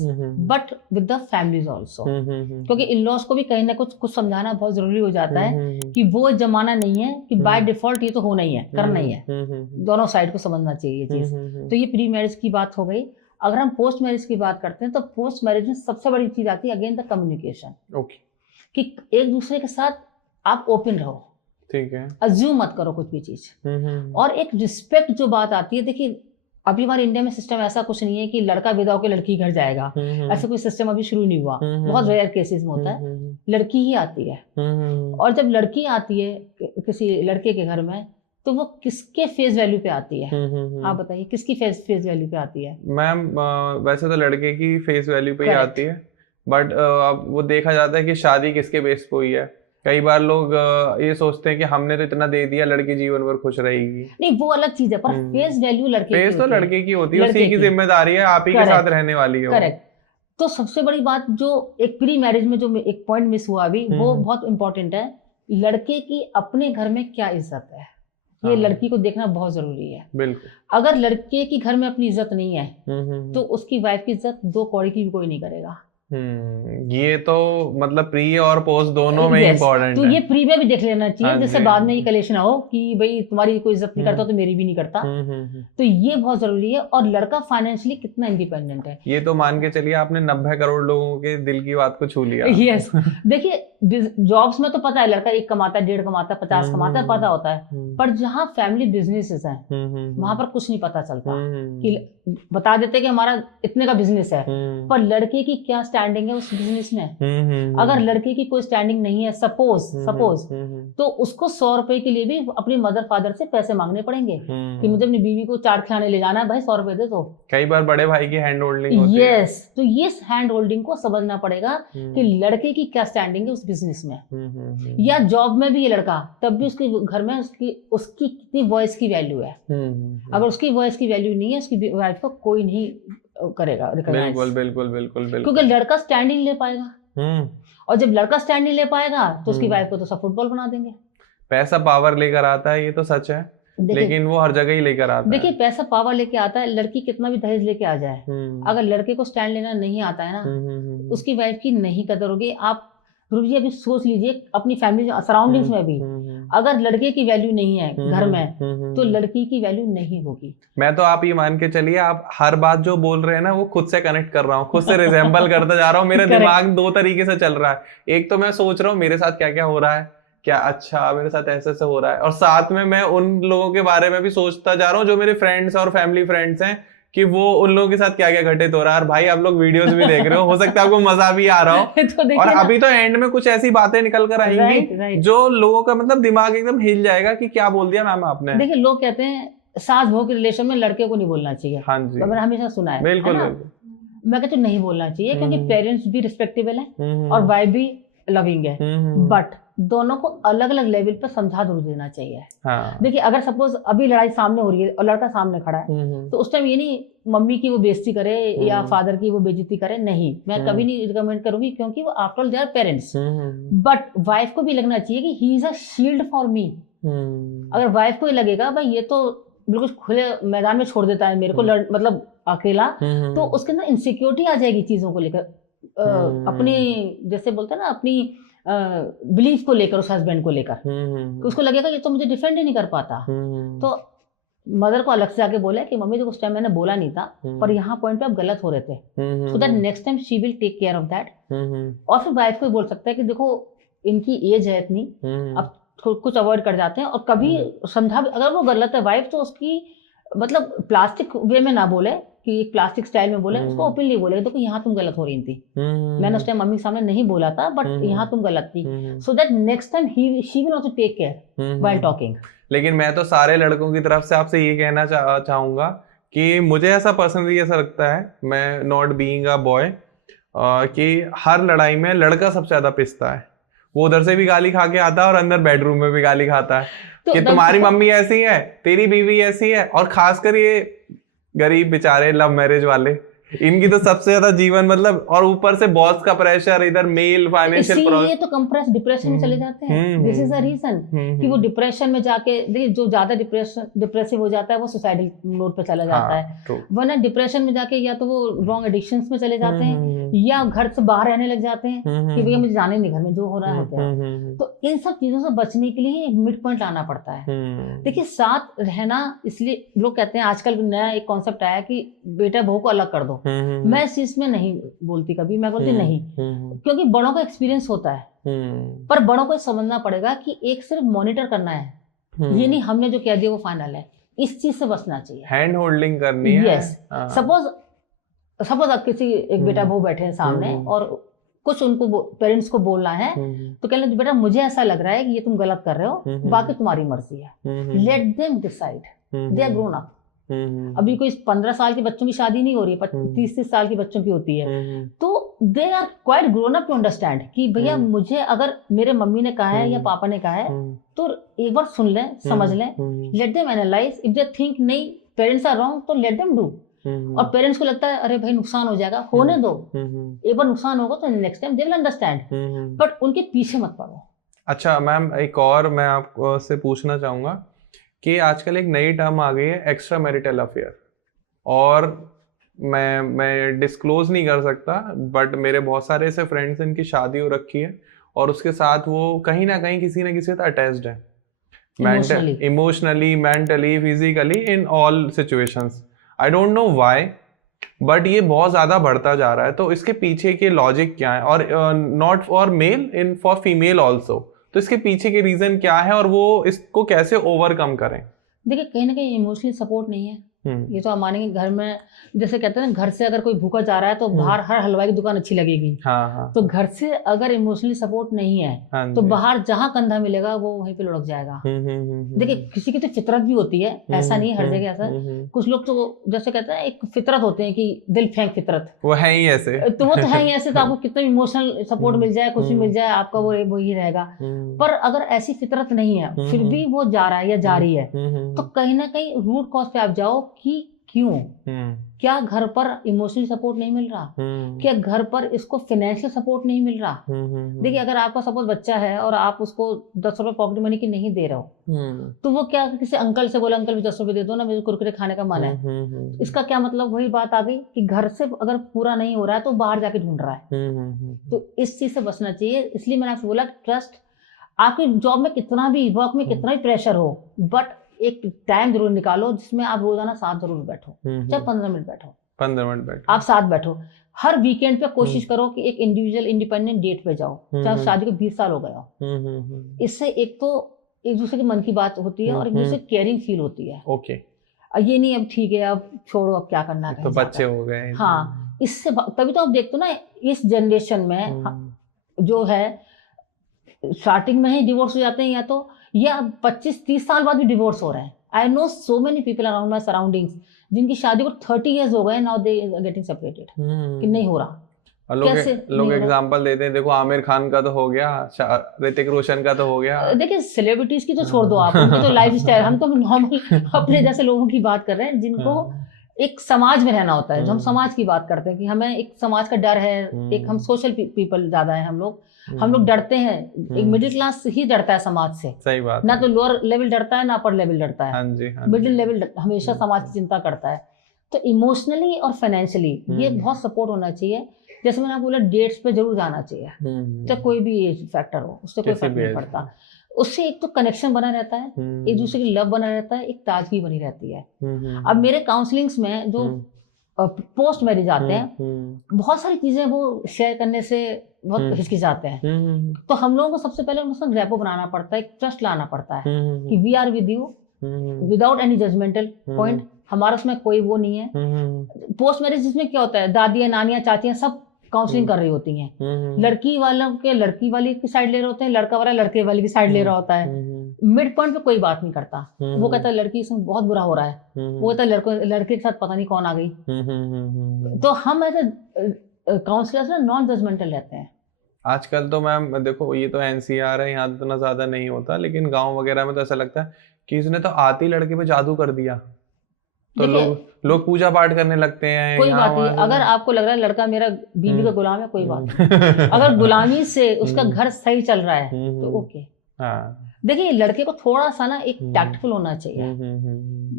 but with the families also, क्योंकि इन लॉज को भी कहीं ना कुछ समझाना बहुत जरूरी हो जाता है कि वो जमाना नहीं है कि बाय डिफॉल्ट ये तो होना ही है, करना ही है, दोनों साइड को समझना चाहिए ये चीज। तो ये प्री मैरिज की बात हो गई। अगर हम पोस्ट मैरिज की बात करते हैं तो पोस्ट मैरिज में सबसे बड़ी चीज आती है अगेन द कम्युनिकेशन, कि एक दूसरे के साथ आप ओपन रहो, ठीक है, अज्यूम मत करो कुछ भी चीज, और एक रिस्पेक्ट जो बात आती है, देखिए अभी हमारे इंडिया में सिस्टम ऐसा कुछ नहीं है कि लड़का विदा होकर लड़की घर जाएगा, ऐसा कोई सिस्टम अभी शुरू नहीं हुआ, बहुत रेयर केसेस में होता है, लड़की ही आती है, और जब लड़की आती है किसी लड़के के घर में तो वो किसके फेस वैल्यू पे आती है, आप बताइए किसकी फेस वैल्यू पे आती है? मैम वैसे तो लड़के की फेस वैल्यू पे ही आती है, बट अब वो देखा जाता है कि शादी किसके बेस पे हुई है। कई बार लोग ये सोचते हैं कि हमने तो इतना दे दिया, लड़की जीवन भर खुश रहेगी। नहीं, वो अलग चीज है, पर फेस वैल्यू लड़के की, फेस तो लड़के की होती है, उसी की जिम्मेदारी है, आप ही के साथ रहने वाली है। करेक्ट। तो सबसे बड़ी बात जो एक प्री मैरिज में जो एक पॉइंट मिस हुआ अभी, वो बहुत इंपॉर्टेंट है, लड़के की अपने घर में क्या इज्जत है, ये लड़की को देखना बहुत जरूरी है। बिल्कुल। अगर लड़के की घर में अपनी इज्जत नहीं है तो उसकी वाइफ की इज्जत दो कौड़ी की भी कोई नहीं करेगा। ये तो मतलब प्री और पोस्ट दोनों में इम्पोर्टेंट तो ये प्री में भी देख लेना चाहिए, जैसे बाद में ये कलेश ना हो कि भाई तुम्हारी कोई इज्जत नहीं करता तो मेरी भी नहीं करता। तो ये बहुत जरूरी है। और लड़का फाइनेंशियली कितना इंडिपेंडेंट है, ये तो मान के चलिए आपने 90 करोड़ लोगों के दिल की बात को छू लिया। यस। देखिए जॉब्स में तो पता है लड़का 1 कमाता है, 1.5 कमाता है, 50 कमाता है, पता होता है, पर जहाँ फैमिली बिजनेसेस है वहां पर कुछ नहीं पता चलता, कि बता देते कि हमारा इतने का बिजनेस है, पर लड़के की क्या स्टैंडिंग है उस बिजनेस में। अगर लड़के की कोई स्टैंडिंग नहीं है, सपोज तो उसको 100 रुपए के लिए भी अपनी मदर फादर से पैसे मांगने पड़ेंगे कि मुझे अपनी बीवी को चाट खिलाने ले जाना है, भाई 100 रुपए दे दो। कई बार बड़े भाई की हैंड होल्डिंग होती है। यस, तो ये हैंड होल्डिंग को समझना पड़ेगा कि लड़के की क्या स्टैंडिंग है उस बिजनेस में, या जॉब में भी ये लड़का तब भी उसके घर में उसकी कितनी वॉइस की वैल्यू है। अगर उसकी वॉइस की वैल्यू नहीं है, उसकी वाइफ को कोई नहीं करेगा रिकॉग्नाइज। बिल्कुल। क्योंकि लड़का स्टैंड नहीं ले पाएगा, और जब लड़का स्टैंड नहीं ले पाएगा तो उसकी वाइफ को तो सब फुटबॉल बना देंगे। पैसा पावर लेकर आता है, ये तो सच है, लेकिन वो हर जगह ही लेकर आता है। देखिए पैसा पावर लेके आता है, लड़की कितना भी दहेज लेके आ जाए, अगर लड़के को स्टैंड लेना नहीं आता है ना, उसकी वाइफ की नहीं कदर होगी। आप ध्रुव जी अभी सोच लीजिए अपनी फैमिली सराउंडिंग्स में भी अगर लड़के की वैल्यू नहीं है घर में, तो लड़की की वैल्यू नहीं होगी। मैं तो आप ये मान के चलिए, आप हर बात जो बोल रहे हैं ना वो खुद से कनेक्ट कर रहा हूँ, खुद से रिजेंबल करता जा रहा हूँ। मेरा दिमाग 2 तरीके से चल रहा है। एक तो मैं सोच रहा हूँ मेरे साथ क्या क्या हो रहा है, क्या अच्छा मेरे साथ ऐसे ऐसे हो रहा है, और साथ में मैं उन लोगों के बारे में भी सोचता जा रहा हूँ जो मेरे फ्रेंड्स और फैमिली फ्रेंड्स हैं, कि वो उन लोगों के साथ क्या क्या घटित हो रहा है। और भाई आप लोग वीडियोस भी देख रहे हो सकता है आपको मजा भी आ रहा हो। तो और अभी तो एंड में कुछ ऐसी बातें निकल कर आएंगी जो लोगों का मतलब दिमाग एकदम हिल जाएगा कि क्या बोल दिया मैम आपने। देखिए लोग कहते हैं सास बहू के रिलेशन में लड़के को नहीं बोलना चाहिए। हाँ जी, मैंने हमेशा सुना है। बिल्कुल। मैं कहती हूँ नहीं बोलना चाहिए, क्योंकि पेरेंट्स भी रिस्पेक्टेबल है और वाइफ भी लविंग है, बट दोनों को अलग अलग लेवल पर समझा जरूर देना चाहिए। हाँ। देखिए अगर सपोज अभी लड़ाई सामने हो रही है और लड़का सामने खड़ा है, तो उस टाइम ये नहीं मम्मी की वो बेइज्जती करे या फादर की वो बेइज्जती करे, नहीं, मैं कभी नहीं रिकमेंड करूंगी, क्योंकि वो after all they are parents. But wife को भी लगना चाहिए कि he is a shield for me. अगर वाइफ को ही लगेगा भाई ये तो बिल्कुल खुले मैदान में छोड़ देता है मेरे को, मतलब अकेला, तो उसके अंदर इनसिक्योरिटी आ जाएगी चीजों को लेकर, अपनी जैसे बोलते हैं ना अपनी बिलीफ को लेकर, उस हस्बैंड को लेकर, उसको लगेगा ये तो मुझे डिफेंड ही नहीं कर पाता। तो मदर को अलग से आके बोले कि मम्मी देखो उस टाइम मैंने बोला नहीं था, पर यहाँ पॉइंट पे आप गलत हो रहे थे, so that next time she will take care of that. और फिर वाइफ को बोल सकता है कि देखो इनकी एज है इतनी, अब कुछ अवॉइड कर जाते हैं, और कभी समझा अगर वो गलत है वाइफ तो उसकी मतलब प्लास्टिक वे में ना बोले कि प्लास्टिक स्टाइल में बोले, उसको ओपनली बोले देखो यहाँ तुम गलत हो रही थी, मैंने उस टाइम मम्मी के सामने नहीं बोला था, बट यहाँ तुम गलत थी, so that next time she will also take care while talking. लेकिन मैं तो सारे लड़कों की तरफ से आपसे ये कहना चाहूंगा कि मुझे ऐसा पर्सनली ऐसा लगता है, मैं नॉट बीइंग अ बॉय, कि हर लड़ाई में लड़का सबसे ज्यादा पिसता है। वो उधर से भी गाली खा के आता है और अंदर बेडरूम में भी गाली खाता है कि तुम्हारी मम्मी ऐसी है, तेरी बीवी ऐसी है। और खासकर ये गरीब बेचारे लव मैरिज वाले इनकी तो सबसे ज्यादा जीवन मतलब, और ऊपर से बॉस का प्रेशर, इधर मेल फाइनेंशियल इसीलिए तो कंप्रेस डिप्रेशन में चले जाते हैं। दिस इज द रीजन कि वो डिप्रेशन में जाके, देखिए जो ज्यादा डिप्रेसिव हो जाता है वो सुसाइडल नोट पे चला जाता है, वरना डिप्रेशन में जाके या तो वो रॉन्ग एडिक्शंस में चले जाते हैं या घर से बाहर रहने लग जाते हैं कि भैया मुझे जाने नहीं, घर में जो हो रहा है होता है। तो इन सब चीजों से बचने के लिए एक मिड पॉइंट लाना पड़ता है। देखिए साथ रहना, इसलिए लोग कहते हैं आजकल नया एक कॉन्सेप्ट आया कि बेटा बहू को अलग कर दो। मैं इस चीज में नहीं बोलती, कभी मैं बोलती नहीं, क्योंकि बड़ों का एक्सपीरियंस होता है, पर बड़ों को समझना पड़ेगा कि एक सिर्फ मॉनिटर करना है, ये नहीं हमने जो कह दिया वो फाइनल है। इस चीज से बचना चाहिए, हैंड होल्डिंग करनी है। यस, सपोज अब किसी एक बेटा बहू बैठे हैं सामने और कुछ उनको पेरेंट्स को बोलना है, तो कहने बेटा मुझे ऐसा लग रहा है कि ये तुम गलत कर रहे हो, बाकी तुम्हारी मर्जी है। Let them decide, they are grown up. अभी कोई 15 साल के बच्चों की शादी नहीं हो रही है, 30-30 साल की बच्चों की होती है, तो they are quite grown up to understand कि भैया मुझे अगर मेरे मम्मी ने कहा है या पापा ने कहा है तो एक बार सुन लें, समझ लें, let them analyse. If they think नहीं पेरेंट्स आर रॉन्ग तो लेट देम डू। और पेरेंट्स को लगता है अरे भाई नुकसान हो जाएगा, होने दो, एक बार नुकसान होगा तो next time they will understand, but उनके पीछे मत पड़ो। अच्छा मैम, एक और मैं आपसे पूछना चाहूंगा कि आजकल एक नई टर्म आ गई है, एक्स्ट्रा मैरिटल अफेयर, और मैं डिस्क्लोज नहीं कर सकता, बट मेरे बहुत सारे ऐसे फ्रेंड्स इनकी शादी हो रखी है और उसके साथ वो कहीं ना कहीं किसी न किसी से अटैच्ड है, emotionally, mentally, physically, in all situations. I don't know why, but ये बहुत ज्यादा बढ़ता जा रहा है। तो इसके पीछे के लॉजिक क्या है, और not for male, in for female also, तो इसके पीछे के रीजन क्या है और वो इसको कैसे ओवरकम करें? देखिए कहीं ना कहीं इमोशनली सपोर्ट नहीं है। ये तो आप मानेंगे, घर में जैसे कहते हैं ना, घर से अगर कोई भूखा जा रहा है तो बाहर हर हलवाई की दुकान अच्छी लगेगी। तो घर से अगर इमोशनली सपोर्ट नहीं है तो बाहर जहां कंधा मिलेगा वो वहीं पे लुढ़क जाएगा। देखिए किसी की तो फितरत भी होती है, ऐसा नहीं है हर जगह ऐसा। कुछ लोग तो जैसे कहते हैं एक फितरत होते हैं कि दिल फेंक फितरत, वो है ही ऐसे, तो वो तो है ही ऐसे। तो आपको कितना इमोशनल सपोर्ट मिल जाए, कुछ भी मिल जाए, आपका वो ही रहेगा। पर अगर ऐसी फितरत नहीं है फिर भी वो जा रहा है या जा रही है, तो कहीं ना कहीं रूट कॉज पे आप जाओ कि क्यों, क्या घर पर इमोशनल सपोर्ट नहीं मिल रहा, क्या घर पर इसको फाइनेंशियल सपोर्ट नहीं मिल रहा। देखिए अगर आपका सपोज बच्चा है और आप उसको 10 रुपए पॉकेट मनी की नहीं दे रहे हो, तो वो क्या किसी अंकल से बोला, अंकल भी 10 रुपए दे दो ना, मुझे कुरकुरे खाने का मन है। इसका क्या मतलब, वही बात आ गई कि घर से अगर पूरा नहीं हो रहा है तो बाहर जाके ढूंढ रहा है। तो इस चीज से बचना चाहिए। इसलिए मैंने आपसे बोला ट्रस्ट, आपकी जॉब में कितना भी, वर्क में कितना भी प्रेशर हो, बट एक टाइम जरूर निकालो जिसमें आप रोजाना साथ जरूर बैठो, चाहे 15 मिनट बैठो, 15 मिनट बैठो, आप साथ बैठो। हर वीकेंड पे कोशिश करो कि एक इंडिविजुअल इंडिपेंडेंट डेट पे जाओ, चाहे शादी को 20 साल हो गया हो। इससे एक तो एक दूसरे के मन की बात होती है और एक दूसरे केयरिंग फील होती है। ओके, ये नहीं अब ठीक है अब छोड़ो, अब क्या करना है, तो बच्चे हो गए। हाँ, इससे तभी तो आप देखते हो ना इस जनरेशन में जो है स्टार्टिंग में ही डिवोर्स हो जाते हैं, या तो या 25-30 साल बाद भी डिवोर्स हो रहे हैं। I know so many people around my surroundings जिनकी शादी को 30 इयर्स हो गए, now they are getting separated, कि नहीं हो रहा। लोग एग्जांपल देते हैं, देखो आमिर खान का तो हो गया, ऋतिक रोशन का तो हो गया। देखिए सेलिब्रिटीज की तो छोड़ दो आप, उनकी तो लाइफ स्टाइल, हम तो नॉर्मल अपने जैसे लोगों की बात कर रहे हैं जिनको एक समाज में रहना होता है। जो हम समाज की बात करते हैं कि हमें एक समाज का डर है, एक हम सोशल पीपल ज्यादा है, हम लोग डरते हैं। एक मिडिल क्लास ही डरता है समाज से, सही बात, ना तो लोअर लेवल डरता है ना अपर लेवल डरता है। मिडिल लेवल हमेशा समाज की चिंता करता है। तो इमोशनली और फाइनेंशियली ये बहुत सपोर्ट होना चाहिए। जैसे मैंने बोला डेट्स पे जरूर जाना चाहिए, चाहे कोई भी एज फैक्टर हो, उससे कोई फर्क नहीं पड़ता। उससे एक तो कनेक्शन बना रहता है, एक दूसरे की लव बना रहता है, एक ताजगी बनी रहती है। अब मेरे काउंसलिंग्स में जो पोस्ट मैरिज आते हैं, बहुत सारी चीजें वो शेयर करने से बहुत हिचकिचाते हैं। तो हम लोगों को सबसे पहले उनके साथ रैपो बनाना पड़ता है, एक ट्रस्ट लाना पड़ता है कि we are with you without any judgmental point. हमारा उसमें कोई वो नहीं है। पोस्ट मैरिज जिसमें क्या होता है, दादियां, नानियां, चाचियां सब काउंसलिंग कर रही होती हैं। लड़की वालों के लड़की वाली की साइड ले रहे होते हैं, लड़का वाला लड़के वाली की साइड ले रहा होता है। मिड पॉइंट पे कोई बात नहीं करता। वो कहता है लड़की से बहुत बुरा हो रहा है, वो कहता है लड़के के साथ पता नहीं कौन आ गई। तो हम ऐसे काउंसलर्स ना नॉन जजमेंटल रहते हैं। आजकल तो मैम देखो, ये तो एनसीआर है, यहाँ तो इतना ज्यादा नहीं होता, लेकिन गांव वगैरह में तो ऐसा लगता है कि इसने तो आते ही लड़के पे जादू कर दिया। तो लोग पूजा पाठ करने लगते हैं। कोई बात नहीं, अगर आपको लग रहा है लड़का मेरा बीवी का गुलाम है, कोई बात नहीं। अगर गुलामी से उसका घर सही चल रहा है तो ओके। देखिए लड़के को थोड़ा सा ना एक टैक्टफुल होना चाहिए।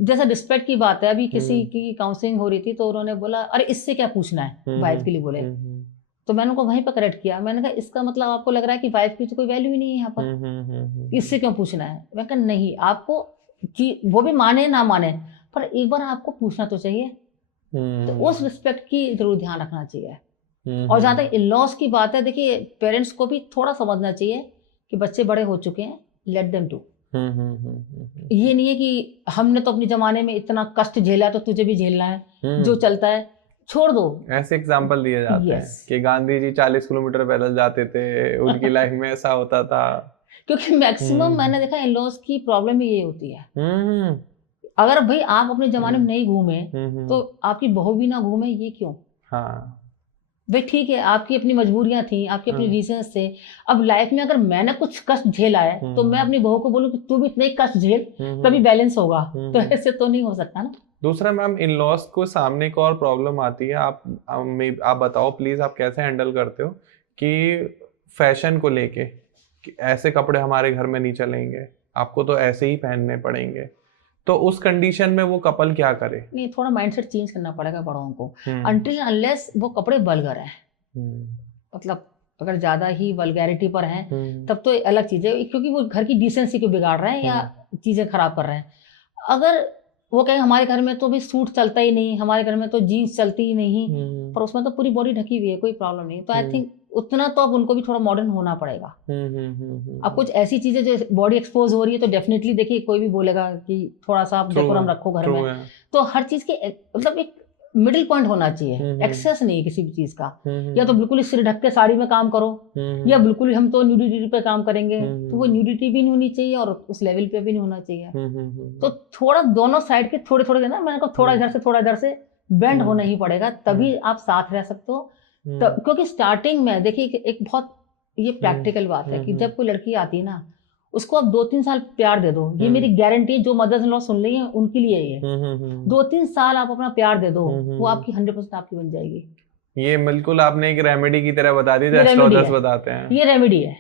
जैसे रिस्पेक्ट की बात है, अभी किसी की काउंसलिंग हो रही थी तो उन्होंने बोला अरे इससे क्या पूछना है, वाइफ के लिए बोले। तो मैंने उनको वहीं पर करेक्ट किया, मैंने कहा इसका मतलब आपको लग रहा है कि वाइफ की तो कोई वैल्यू ही नहीं है यहाँ पर, इससे क्यों पूछना है। मैं कहा नहीं, आपको कि वो भी माने ना माने पर एक बार आपको पूछना तो चाहिए। तो उस रिस्पेक्ट की जरूर ध्यान रखना चाहिए। और जहाँ तक इन-लॉज की बात है, देखिए पेरेंट्स को भी थोड़ा समझना चाहिए कि बच्चे बड़े हो चुके हैं, लेट देम डू। ये नहीं है कि हमने तो अपने जमाने में इतना कष्ट झेला तो तुझे भी झेलना है, जो चलता है छोड़ दो। ऐसे एग्जाम्पल दिए जाते हैं कि गांधी जी 40 किलोमीटर पैदल जाते थे, उनकी लाइफ में ऐसा होता था। क्योंकि मैक्सिमम मैंने देखा इन-लॉज की प्रॉब्लम ही ये होती है। अगर भाई आप अपने जमाने में नहीं घूमे तो आपकी बहू भी ना घूमे, ये क्यों? हाँ भाई ठीक है, आपकी अपनी मजबूरियां थी, आपके अपने रीजंस थे। अब लाइफ में अगर मैंने कुछ कष्ट झेला है तो मैं अपनी बहू को बोलूं कि तू भी इतने कष्ट झेल, तभी बैलेंस होगा। तो ऐसे तो नहीं हो सकता ना। दूसरा मैम, इन लॉज को सामने एक और प्रॉब्लम आती है, आप बताओ प्लीज, आप कैसे हैंडल करते हो कि फैशन को लेके कि ऐसे कपड़े हमारे घर में नहीं चलेंगे, आपको तो ऐसे ही पहनने पड़ेंगे। तो उस कंडीशन में वो कपल क्या करे? नहीं, थोड़ा माइंडसेट चेंज करना पड़ेगा बड़ों को। अनटिल अनलेस वो कपड़े वल्गर हैं, मतलब अगर ज्यादा ही वल्गैरिटी पर हैं तब तो अलग चीज है, क्योंकि वो घर की डिसेंसी को बिगाड़ रहे हैं या चीजें खराब कर रहे हैं। अगर वो कहें हमारे घर में तो भी सूट चलता ही नहीं, हमारे घर में तो जीन्स चलती ही नहीं, पर उसमें तो पूरी बॉडी ढकी हुई है, कोई प्रॉब्लम नहीं। तो आई थिंक उतना तो अब उनको भी थोड़ा मॉडर्न होना पड़ेगा। अब कुछ ऐसी चीजें जो बॉडी एक्सपोज हो रही है तो डेफिनेटली देखिए कोई भी बोलेगा कि थोड़ा सा आप डेकोरम रखो घर में। तो हर चीज के मतलब एक मिडिल पॉइंट होना चाहिए, एक्सेस नहीं किसी भी चीज का। या तो बिल्कुल सिर ढक के साड़ी में काम करो, या बिल्कुल हम तो न्यूडिटी पे काम करेंगे, तो वो न्यूडिटी भी नहीं होनी चाहिए और उस लेवल पे भी नहीं होना चाहिए। तो थोड़ा दोनों साइड के थोड़े थोड़े ना, मैंने कहा थोड़ा इधर से थोड़ा इधर से बेंड होना ही पड़ेगा, तभी आप साथ रह सकते हो। क्योंकि स्टार्टिंग में देखिए एक बहुत ये प्रैक्टिकल बात है कि जब कोई लड़की आती है ना, उसको आप 2-3 साल प्यार दे दो। ये मेरी गारंटी है, जो मदर्स इन लॉ सुन रही है उनके लिए ये 2-3 साल आप अपना प्यार दे दो, वो आपकी 100% आपकी बन जाएगी। ये बिल्कुल आपने एक रेमेडी की तरह बता दी, जो एस्ट्रोलजर्स बताते हैं। ये रेमेडी है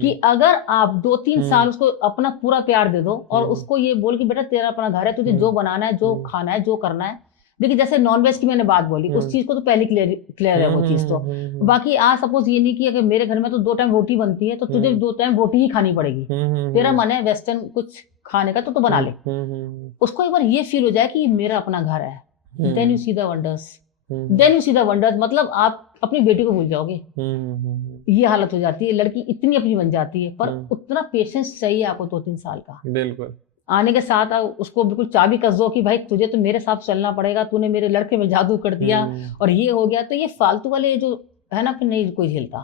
कि अगर आप 2-3 साल उसको अपना पूरा प्यार दे दो और उसको ये बोल कि बेटा तेरा अपना घर है, तुझे जो बनाना है, जो खाना है, जो करना है। देखिए जैसे नॉनवेज की मैंने बात बोली, उस चीज को तो पहले क्लियर है वो चीज तो। बाकी आज सपोज ये नहीं कि अगर मेरे घर में तो 2 टाइम रोटी बनती है तो तुझे 2 टाइम रोटी ही खानी पड़ेगी, तेरा मन है वेस्टर्न कुछ खाने का तो बना ले। उसको एक बार ये फील हो जाए कि मेरा अपना घर है, then you see the wonders, मतलब आप अपनी बेटी को भूल जाओगे। ये हालत हो जाती है, लड़की इतनी अपनी बन जाती है, पर उतना पेशेंस चाहिए आपको 2-3 साल का। बिल्कुल आने के साथ उसको बिल्कुल चाबी कस दो कि भाई तुझे तो मेरे साथ चलना पड़ेगा, तूने मेरे लड़के में जादू कर दिया और ये हो गया। तो ये फालतू वाले जो है ना, फिर नहीं कोई झेलता।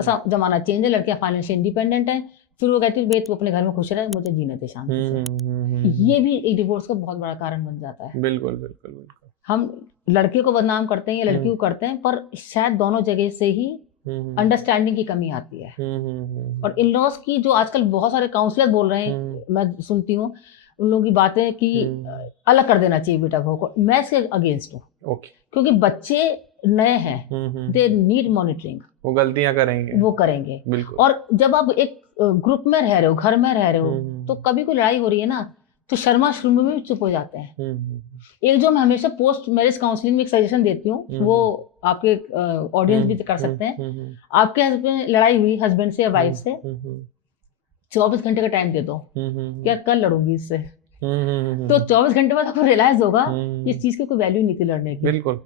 ऐसा जमाना चेंज है, लड़कियां फाइनेंशियल इंडिपेंडेंट हैं, फिर वो कहती है भाई तू अपने घर में खुश रहे, मुझे जीने दे शांति से। ये भी एक डिवोर्स का बहुत बड़ा कारण बन जाता है। बिल्कुल बिल्कुल बिल्कुल। हम लड़के को बदनाम करते हैं या लड़की को करते हैं, पर शायद दोनों जगह से ही अंडरस्टैंडिंग की कमी आती है। और इन लॉज की जो आजकल बहुत सारे काउंसलर बोल रहे हैं, मैं सुनती हूँ उन लोगों की बातें कि अलग कर देना चाहिए बेटा बहू को, मैं इसके अगेंस्ट हूँ। क्योंकि बच्चे नए हैं, दे नीड मॉनिटरिंग, वो गलतियां करेंगे बिल्कुल। और जब आप एक ग्रुप में रह रहे हो, घर में रह रहे हो, तो कभी कोई लड़ाई हो रही है ना तो शर्मा शुरू में भी चुप हो जाते हैं। एक जो मैं हमेशा पोस्ट मैरिज काउंसलिंग में एक सजेशन देती हूँ, वो आपके ऑडियंस भी कर सकते हैं। आपके हस्बैंड लड़ाई हुई हस्बैंड से या वाइफ से, 24 घंटे का टाइम दे दो, क्या कल लड़ूंगी इससे, तो 24 घंटे बाद आपको रियलाइज होगा इस चीज की कोई वैल्यू नहीं थी लड़ने की। बिल्कुल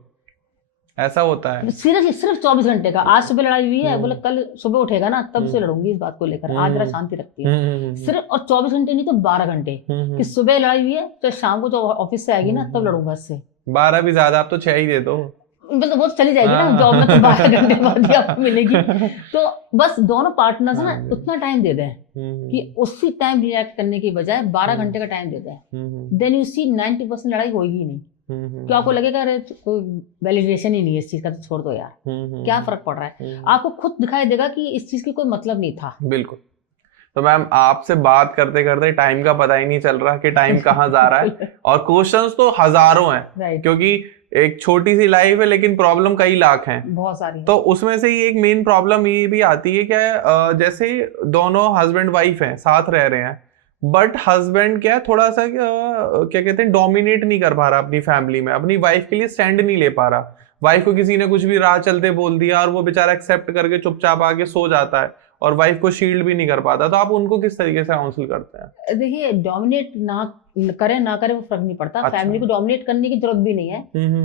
ऐसा होता है। सिर्फ 24 घंटे का, आज सुबह लड़ाई हुई है, बोले कल सुबह उठेगा ना तब से लड़ूंगी इस बात को लेकर, आज जरा शांति रखती है सिर्फ। और 24 घंटे नहीं तो 12 घंटे, कि सुबह लड़ाई हुई है तो शाम को जो ऑफिस से आएगी ना तब लड़ूंगा इससे। 12 भी ज्यादा, आप तो 6 ही दे दो, मतलब वो चली जाएगी ना जॉब में, तो 12 घंटे बाद ही आपको मिलेगी। तो बस दोनों पार्टनर्स ना उतना टाइम दे दें कि उसी टाइम रिएक्ट करने की बजाय 12 घंटे का टाइम दे दें, देन यू सी 90% लड़ाई होगी ही नहीं। क्यों आपको लगेगा अरे कोई वैलिडेशन ही नहीं है इस चीज का, तो छोड़ दो यार, क्या फर्क पड़ रहा है। आपको खुद दिखाई देगा कि इस चीज की कोई मतलब नहीं था। बिल्कुल। तो मैम आपसे बात करते करते टाइम का पता ही नहीं चल रहा कि टाइम कहाँ जा रहा है और क्वेश्चंस तो हजारों हैं क्योंकि एक छोटी सी लाइफ है लेकिन प्रॉब्लम कई लाख हैं, बहुत सारी। तो उसमें से ही एक मेन प्रॉब्लम ये भी आती है क्या, जैसे दोनों हस्बैंड वाइफ हैं, साथ रह रहे हैं, बट हस्बैंड क्या थोड़ा सा क्या कहते हैं डोमिनेट नहीं कर पा रहा अपनी फैमिली में, अपनी वाइफ के लिए स्टैंड नहीं ले पा रहा। वाइफ को किसी ने कुछ भी राह चलते बोल दिया और वो बेचारा एक्सेप्ट करके चुपचाप आके सो जाता है और वाइफ को शील्ड भी नहीं कर पाता। तो आप उनको किस तरीके से काउंसिल करते हैं? देखिए, डोमिनेट ना करे वो फर्क नहीं पड़ता। अच्छा। फैमिली को डोमिनेट करने की जरूरत भी नहीं है,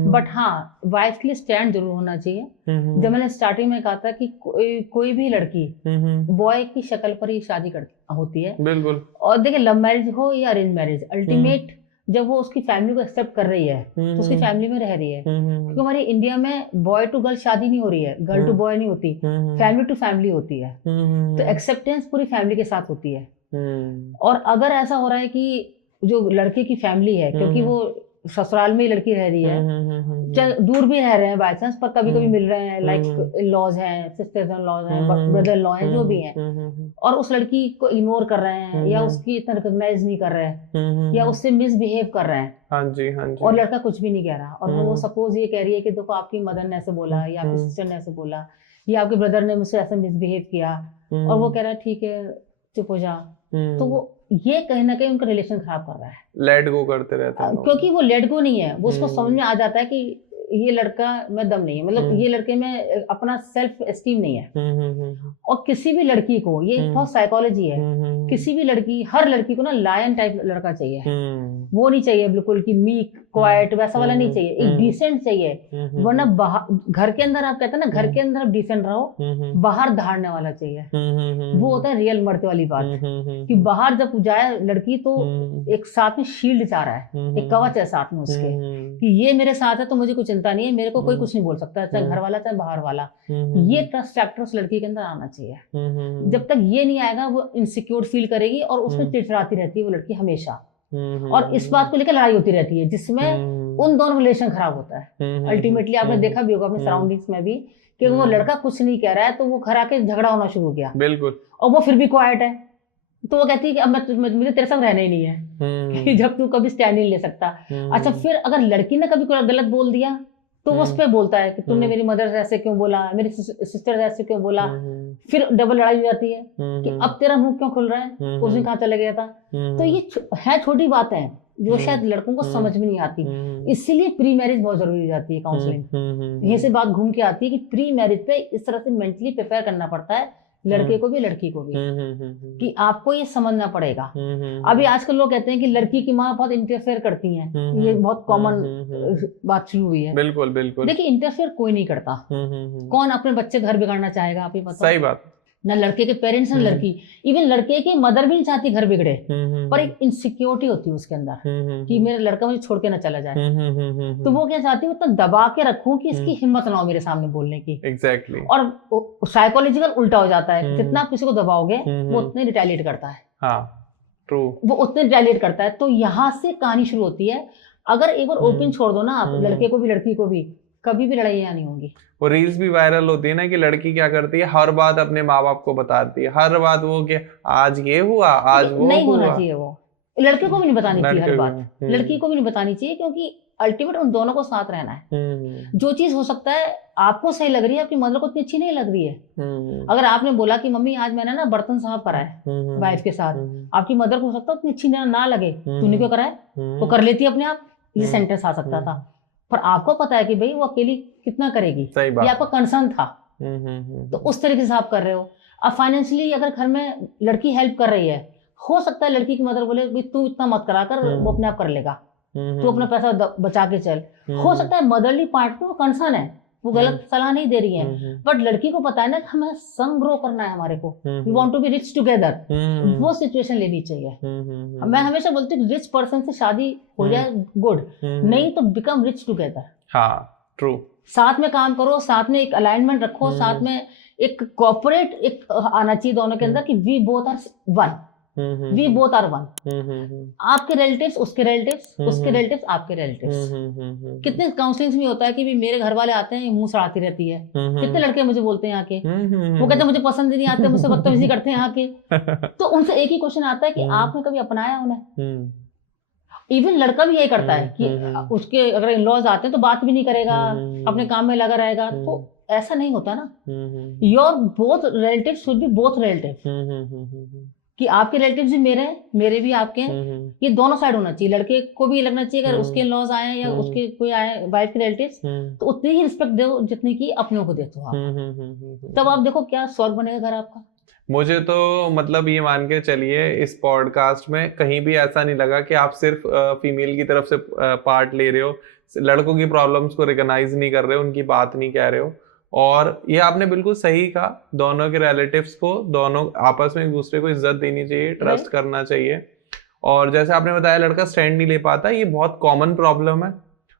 बट हाँ वाइफ के लिए स्टैंड जरूर होना चाहिए। जब मैंने स्टार्टिंग में कहा था कि कोई भी लड़की बॉय की शक्ल पर ही शादी होती है, बिल्कुल। और देखिए, लव मैरिज हो या अरेंज मैरिज, अल्टीमेट जब वो उसकी फैमिली को एक्सेप्ट कर रही है तो उसकी फैमिली में रह रही है। क्योंकि हमारी इंडिया में बॉय टू गर्ल शादी नहीं हो रही है, गर्ल टू बॉय नहीं होती, फैमिली टू फैमिली होती है। तो एक्सेप्टेंस पूरी फैमिली के साथ होती है। और अगर ऐसा हो रहा है कि जो लड़के की फैमिली है, क्योंकि वो ससुराल में ही लड़की रह रही है, चाहे दूर भी रह रहे हैं बाय चांस, पर कभी कभी मिल रहे हैं, लाइक लॉज हैं, सिस्टर्स इन लॉज हैं, ब्रदर लॉ हैं, जो भी हैं, और उस लड़की को इग्नोर कर रहे हैं या उसकी इतना रिकॉग्नाइज नहीं कर रहे हैं या उससे मिसबिहेव कर रहे हैं, हाँ जी, और लड़का कुछ भी नहीं कह रहा, और वो सपोज ये कह रही है कि देखो आपकी मदर ने ऐसे बोला या आपकी सिस्टर ने ऐसे बोला या आपके ब्रदर ने मुझसे ऐसे मिसबिहेव किया, और वो कह रहा है ठीक है चुप हो जा, तो वो ये कहीं ना कहीं उनका रिलेशन खराब कर रहा है, लेट गो करते रहते हैं, क्योंकि वो लेट गो नहीं है, वो उसको समझ में आ जाता है कि ये लड़का में दम नहीं है, मतलब ये लड़के में अपना सेल्फ एस्टीम नहीं है। और किसी भी लड़की को, ये बहुत साइकोलॉजी है, किसी भी लड़की, हर लड़की को ना लायन टाइप लड़का चाहिए, वो नहीं चाहिए बिल्कुल कि मीक क्वाइट वैसा वाला नहीं चाहिए, एक डिसेंट चाहिए। वरना घर के अंदर आप कहते हैं ना, घर के अंदर आप डिसेंट रहो, बाहर धारने वाला चाहिए, वो होता है रियल मर्द वाली बात, कि बाहर जब जाए लड़की तो एक साथ में शील्ड चाह रहा है, एक कवच है साथ में उसके, कि ये मेरे साथ है तो मुझे कुछ चिंता नहीं है, मेरे को कोई कुछ नहीं बोल सकता, चाहे घर वाला चाहे बाहर वाला। ये ट्रस्ट फैक्टर उस लड़की के अंदर आना चाहिए। जब तक ये नहीं आएगा वो इनसिक्योर फील करेगी और उसमें चिड़चिड़ाती रहती है वो लड़की हमेशा, और इस बात को लेकर लड़ाई होती रहती है, जिसमें उन दोनों रिलेशन खराब होता है। अल्टीमेटली आपने देखा भी होगा अपने सराउंडिंग्स में भी कि वो लड़का कुछ नहीं कह रहा है तो वो घर आके झगड़ा होना शुरू हो गया, बिल्कुल, और वो फिर भी क्वाइट है, तो वो कहती है कि अब मुझे तेरे साथ रहना ही नहीं है, कि जब तू कभी स्टैंड नहीं ले सकता। अच्छा, फिर अगर लड़की ने कभी कोई गलत बोल दिया तो वो उस पर बोलता है कि तुमने मेरी मदर से ऐसे क्यों बोला, मेरी सिस्टर से ऐसे क्यों बोला, फिर डबल लड़ाई हो जाती है कि अब तेरा मुंह क्यों खुल रहा है, उस दिन कहाँ चले गया था। तो ये है छोटी बातें हैं जो शायद लड़कों को समझ में नहीं आती, इसीलिए प्री मैरिज बहुत जरूरी हो जाती है काउंसलिंग। यही से बात घूम के आती है कि प्री मैरिज पे इस तरह से मेंटली प्रिपेयर करना पड़ता है लड़के को भी लड़की को भी, कि आपको ये समझना पड़ेगा। अभी आजकल लोग कहते हैं कि लड़की की माँ बहुत इंटरफेयर करती हैं, ये बहुत कॉमन बात शुरू हुई है। बिल्कुल बिल्कुल। देखिए, इंटरफेयर कोई नहीं करता, कौन अपने बच्चे घर बिगाड़ना चाहेगा, आप ही बताओ। सही बात। ना लड़के के पेरेंट्स ना लड़की, इवन लड़के की मदर भी नहीं चाहती घर बिगड़े, पर एक इनसिक्योरिटी होती है उसके अंदर कि मेरा लड़का मुझे छोड़ के ना चला जाए, तो वो क्या चाहती है, उतना दबा के रखूं कि इसकी हिम्मत ना हो मेरे सामने बोलने की। एग्जैक्टली। और साइकोलॉजिकल उल्टा हो जाता है, जितना आप किसी को दबाओगे वो उतने रिटेलिएट करता है। हाँ, ट्रू, वो उतने रिटेलिएट करता है। तो यहाँ से कहानी शुरू होती है। अगर एक बार ओपन छोड़ दो ना आप, लड़के को भी लड़की को भी, कभी भी लड़ाइयाँ नहीं होंगी। वो रील्स भी वायरल होती है ना कि लड़की क्या करती है, हर बात अपने माँ बाप को बताती है, हर बात वो कि आज ये हुआ, आज वो नहीं होना चाहिए। वो लड़के को भी नहीं बतानी चाहिए हर बात, लड़की को भी नहीं बतानी चाहिए, क्योंकि अल्टीमेट उन दोनों को साथ रहना है। जो चीज हो सकता है आपको सही लग रही है, आपकी मदर को इतनी अच्छी नहीं लग रही है। अगर आपने बोला कि मम्मी आज मैंने ना बर्तन साफ करा है वाइफ के साथ, आपकी मदर को हो सकता है उतनी अच्छी ना लगे, तूने क्यों करा है, वो कर लेती है अपने आप, ये सेंटेंस आ सकता था। पर आपको पता है कि भाई वो अकेली कितना करेगी, ये आपका कंसर्न था, तो उस तरीके से आप कर रहे हो। अब फाइनेंशियली अगर घर में लड़की हेल्प कर रही है, हो सकता है लड़की की मदर बोले तू इतना मत करा कर, वो अपने आप कर लेगा, तू अपना पैसा बचा के चल। हो सकता है मदरली पार्ट में वो कंसर्न है, वो गलत सलाह नहीं दे रही है, बट लड़की को पता है ना हमें संग ग्रो करना है, हमारे को we want to be rich together, वो सिचुएशन लेनी चाहिए। मैं हमेशा बोलती हूँ रिच पर्सन से शादी हो जाए गुड, नहीं तो बिकम रिच टुगेदर। हाँ, ट्रू। साथ में काम करो, साथ में एक अलाइनमेंट रखो, साथ में एक कॉर्पोरेट एक आना चाहिए दोनों के अंदर कि we both are one. We both are one. आपके रिलेटिव्स उसके रिलेटिव्स, उसके रिलेटिव्स आपके रिलेटिव्स। कितने काउंसलिंग में होता है कि भी मेरे घर वाले आते हैं, मुंह सड़ाती रहती है। कितने लड़के मुझे बोलते हैं आके, वो कहते हैं मुझे पसंद नहीं आते, मुझसे बदतमीजी करते हैं आके। तो उनसे एक ही क्वेश्चन आता है कि आपने कभी अपनाया उन्हें? इवन लड़का भी यही करता है कि उसके अगर इन-लॉज आते हैं तो बात भी नहीं करेगा, अपने काम में लगा रहेगा। तो ऐसा नहीं होता ना। Your both relative should be both relative, कि आपके रिलेटिव्स भी मेरे हैं, मेरे भी आपके हैं। ये दोनों साइड होना चाहिए। लड़के को भी लगना चाहिए अगर उसके इन-लॉज आए या उसके कोई आए वाइफ के रिलेटिव्स, तो उतनी ही रिस्पेक्ट दो जितनी की अपनों को देते हो आप। तब आप देखो क्या स्वर्ग बनेगा घर आपका। मुझे तो मतलब ये मान के चलिए इस पॉडकास्ट में कहीं भी ऐसा नहीं लगा कि आप सिर्फ फीमेल की तरफ से पार्ट ले रहे हो, लड़कों की प्रॉब्लम्स को रिकॉग्नाइज नहीं कर रहे हो, उनकी बात नहीं कह रहे हो। और ये आपने बिल्कुल सही कहा, दोनों के रिलेटिव्स को, दोनों आपस में एक दूसरे को इज्जत देनी चाहिए, ट्रस्ट करना चाहिए। और जैसे आपने बताया लड़का स्टैंड नहीं ले पाता, ये बहुत कॉमन प्रॉब्लम है।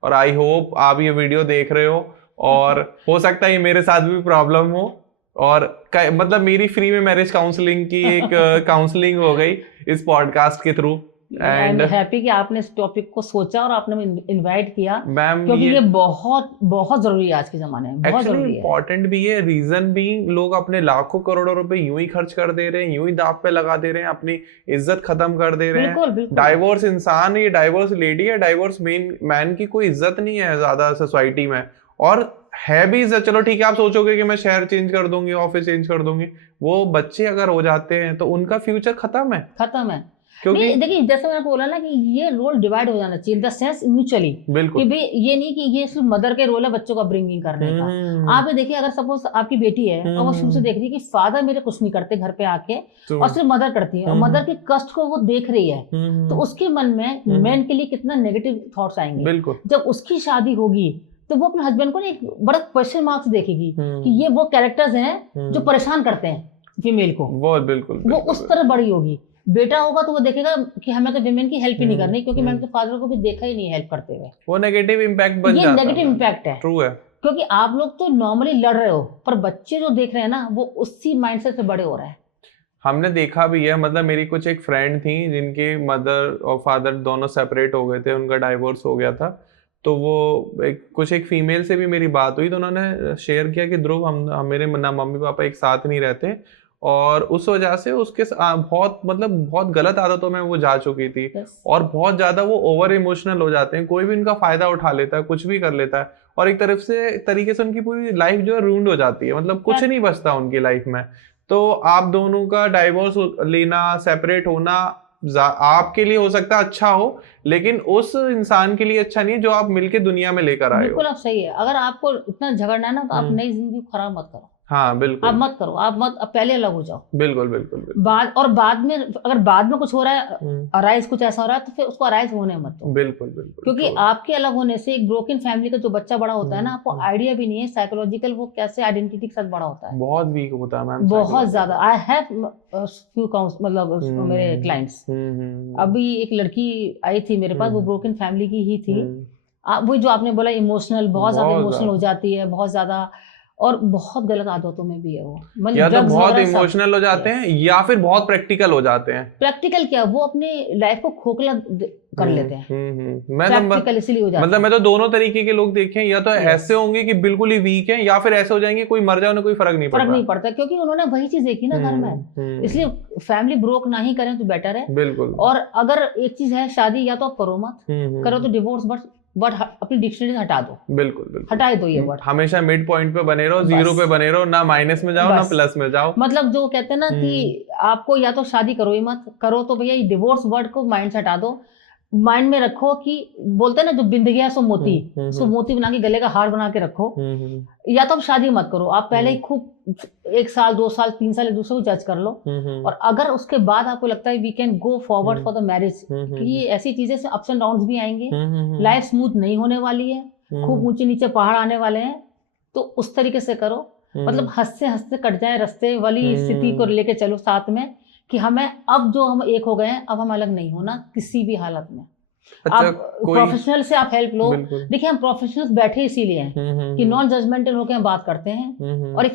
और आई होप आप ये वीडियो देख रहे हो, और हो सकता है ये मेरे साथ भी प्रॉब्लम हो, और मतलब मेरी फ्री में मैरिज काउंसलिंग की एक काउंसलिंग हो गई इस पॉडकास्ट के थ्रू। आई एम हैप्पी कि आपने इस टॉपिक को सोचा और आपने इनवाइट किया, मैम, क्योंकि ये बहुत बहुत जरूरी है आज के जमाने में, बहुत जरूरी है। इम्पोर्टेंट भी है। रीजन भी, लोग अपने लाखों करोड़ों रुपए यूं ही खर्च कर दे रहे हैं, यूं ही दाव पे लगा दे रहे हैं, अपनी इज्जत खत्म कर दे रहे हैं। डाइवोर्स इंसान, ये डाइवोर्स लेडी है, डाइवोर्स मैन की कोई इज्जत नहीं है ज्यादा सोसाइटी में। और है भी इज्जत, चलो ठीक है, आप सोचोगे कि मैं शहर चेंज कर दूंगी, ऑफिस चेंज कर दूंगी, वो बच्चे अगर हो जाते हैं तो उनका फ्यूचर खत्म है। क्योंकि देखिए जैसे मैंने बोला ना कि ये रोल डिवाइड हो जाना चाहिए, इन द सेंस म्यूचुअली, कि भाई ये नहीं कि ये सिर्फ मदर के रोल है बच्चों का ब्रिंगिंग करने का। आप ये देखिए, अगर सपोज आपकी बेटी है और वो शुरू से देख रही है कि फादर मेरे कुछ नहीं करते घर पे आके, और सिर्फ मदर करती है, और मदर के कष्ट को वो देख रही है, तो उसके मन में मैन के लिए कितना नेगेटिव थॉट्स आएंगे। जब उसकी शादी होगी तो वो अपने हस्बैंड को एक बड़ा क्वेश्चन मार्क्स देखेगी कि ये वो कैरेक्टर्स हैं जो परेशान करते हैं फीमेल को। वो उस तरह बड़ी होगी। बेटा होगा तो वो देखेगा कि हमें तो विमेन की हेल्प ही नहीं करनी, क्योंकि मैंने तो फादर को भी देखा ही नहीं हेल्प करते हुए। वो नेगेटिव इम्पैक्ट बन जाता है। ये नेगेटिव इम्पैक्ट है, ट्रू है। क्योंकि आप लोग तो नॉर्मली लड़ रहे हो, पर बच्चे जो देख रहे हैं ना, वो उसी माइंडसेट से बड़े हो रहे हैं। हमने देखा भी है, मतलब मेरी कुछ एक फ्रेंड थी जिनके मदर और फादर दोनों सेपरेट हो गए थे, उनका डाइवोर्स हो गया था। तो वो एक फीमेल से भी मेरी बात हुई, तो उन्होंने शेयर किया कि ध्रुव, हम मेरे ना मम्मी पापा एक साथ नहीं रहते, और उस वजह से उसके बहुत गलत आदतों में वो जा चुकी थी। और बहुत ज्यादा वो ओवर इमोशनल हो जाते हैं, कोई भी उनका फायदा उठा लेता है, कुछ भी कर लेता है, और एक तरीके से उनकी पूरी लाइफ जो है रूंड हो जाती है, मतलब कुछ नहीं बचता उनकी लाइफ में। तो आप दोनों का डाइवोर्स लेना, सेपरेट होना आपके लिए हो सकता है अच्छा हो, लेकिन उस इंसान के लिए अच्छा नहीं जो आप मिलके दुनिया में लेकर आए हो। बिल्कुल आप सही है। अगर आपको इतना झगड़ना है ना, तो आप नई जिंदगी खराब मत करो। हाँ बिल्कुल, आप मत करो, आप पहले अलग हो जाओ। बिल्कुल बिल्कुल, बिल्कुल। बाद में अगर बाद में कुछ हो रहा है, अराइज कुछ ऐसा हो रहा है, तो फिर उसको अराइज होने मत दो। बिल्कुल बिल्कुल, क्योंकि आपके अलग होने से एक ब्रोकन फैमिली का जो बच्चा बड़ा होता है ना, आपको आइडिया भी नहीं है साइकोलॉजिकल वो कैसे आइडेंटिटी के साथ बड़ा होता है। बहुत वीक होता है मैम, बहुत ज्यादा। आई हैव फ्यू मतलब मेरे क्लाइंट्स। अभी एक लड़की आई थी मेरे पास, वो ब्रोकन फैमिली की ही थी। वो जो आपने बोला इमोशनल, बहुत ज्यादा इमोशनल हो जाती है, बहुत ज्यादा, और बहुत गलत आदतों में भी है वो। मतलब या तो बहुत इमोशनल हो जाते हैं, या फिर बहुत प्रैक्टिकल हो जाते हैं। प्रैक्टिकल क्या, वो अपनी लाइफ को खोखला कर लेते हैं। प्रैक्टिकल इसलिए हो जाता है। मतलब मैं तो दोनों तरीके के लोग देखे हैं, या तो ऐसे होंगे कि बिल्कुल ही वीक हैं, या फिर ऐसे हो जाएंगे कोई मर जाए उन्हें कोई फर्क नहीं पड़ता, क्योंकि उन्होंने वही चीज देखी ना घर में। इसलिए फैमिली ब्रोक ना ही करें तो बेटर है। बिल्कुल। और अगर एक चीज है, शादी या तो आप करो मत, करो तो डिवोर्स वर्ड अपनी डिक्शनरी हटा दो। बिल्कुल हटा दो ये वर्ड। हमेशा मिड पॉइंट पे बने रहो, जीरो पे बने रहो, ना माइनस में जाओ ना प्लस में जाओ। मतलब जो कहते हैं ना कि आपको या तो शादी करो ही मत, करो तो भैया ये डिवोर्स वर्ड को माइंड से हटा दो। माइंड में रखो कि बोलते हैं ना, जो बिंद गया सो मोती, सो मोती बना के गले का हार बना के रखो। या तो आप शादी मत करो, आप पहले ही खूब 1 साल 2 साल 3 साल एक दूसरे को जज कर लो। और अगर उसके बाद आपको लगता है we can go forward for the marriage, कि ऐसी चीजें से अप्स एंड डाउन्स भी आएंगे, लाइफ स्मूथ नहीं होने वाली है, खूब ऊंचे नीचे पहाड़ आने वाले हैं, तो उस तरीके से करो। मतलब हंसते हंसते कट जाए रास्ते वाली स्थिति को लेके चलो साथ में, कि हमें अब जो हम एक हो गए हैं, अब हम अलग नहीं होना किसी भी हालत में। अच्छा, आप प्रोफेशनल से आप हेल्प लो। देखिए हम प्रोफेशनल्स बैठे इसीलिए हैं कि नॉन जजमेंटल होकर हम बात करते हैं, और एक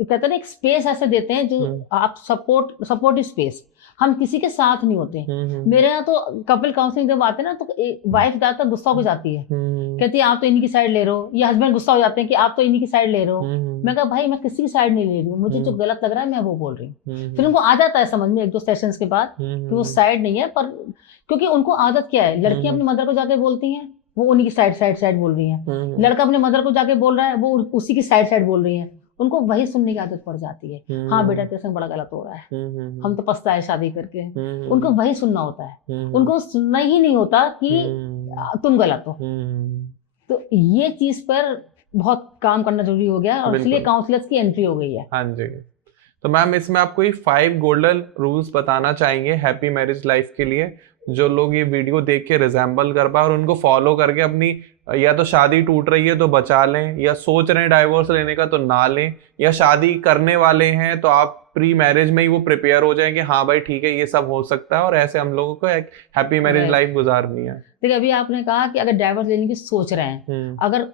कहते हैं एक स्पेस ऐसे देते हैं जो आप सपोर्टिव स्पेस। हम किसी के साथ नहीं होते। मेरे यहाँ तो कपल काउंसलिंग जब आते हैं ना, तो वाइफ ज्यादातर गुस्सा हो जाती है, कहती है आप तो इन्हीं की साइड ले रहे हो, या हस्बैंड गुस्सा हो जाते हैं कि आप तो इन्हीं की साइड ले रहे हो। मैं कहा भाई मैं किसी की साइड नहीं ले रही हूँ, मुझे जो गलत लग रहा है मैं वो बोल रही हूँ। फिर उनको आ जाता है समझ में 1-2 सेशंस के बाद कि वो साइड नहीं है, पर क्योंकि उनको आदत क्या है, लड़कियां अपनी मदर को जाके बोलती हैं, वो उन्हीं की साइड बोल रही हैं, लड़का अपने मदर को जाके बोल रहा है, वो उसी की साइड बोल रही है, उनको वही सुनने की आदत पड़ जाती है। हाँ बेटा तेरे संग बड़ा गलत हो रहा है, हम तो पछताए शादी करके, उनको वही सुनना होता है, उनको सुनना ही नहीं होता कि तुम गलत हो। तो ये चीज पर बहुत काम करना जरूरी हो गया, और इसलिए काउंसलर्स की एंट्री हो गई है। हाँ जी। तो मैम इसमें आप कोई 5 गोल्डन रूल्स बताना चाहेंगे हैप्पी मैरिज लाइफ के लिए, जो लोग ये वीडियो देख के रिजेंबल कर पाए और उनको फॉलो करके अपनी या तो शादी टूट रही है तो बचा लें, या सोच रहे हैं डाइवोर्स लेने का तो ना लें, या शादी करने वाले हैं तो आप प्री मैरिज में ही वो प्रिपेयर हो जाएं कि हाँ भाई ठीक है ये सब हो सकता है, और ऐसे हम लोगों को एक हैप्पी मैरिज लाइफ गुजारनी है। देखिए अभी आपने कहा कि अगर डाइवोर्स लेने की सोच रहे हैं, अगर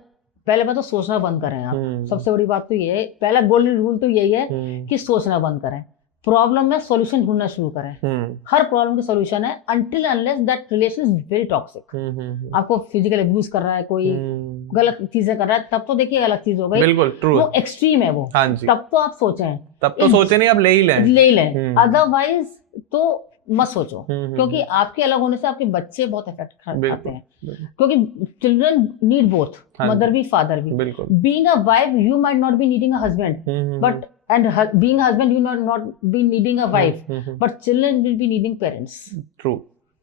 पहले बात तो सोचना बंद करें आप, सबसे बड़ी बात तो ये है, पहला गोल्डन रूल तो यही है कि सोचना बंद करें, प्रॉब्लम में सॉल्यूशन ढूंढना शुरू करें। हर प्रॉब्लम की सॉल्यूशन है until unless that relation is very toxic. आपको फिजिकल अब्यूज कर रहा है, कोई गलत चीजें कर रहा है, तब तो देखिए अलग चीज हो गई, बिल्कुल ट्रू, वो एक्सट्रीम है वो। हाँ जी। तब तो आप सोचें, तब तो सोचे नहीं, आप ले ही लें, अदरवाइज तो मत सोचो, क्योंकि आपके अलग होने से आपके बच्चे बहुत इफेक्ट खाते हैं, क्योंकि चिल्ड्रन नीड बोथ, मदर भी फादर भी। Being a wife you might not be needing a husband, but and being a husband you not be needing a wife, but children will be needing parents. True.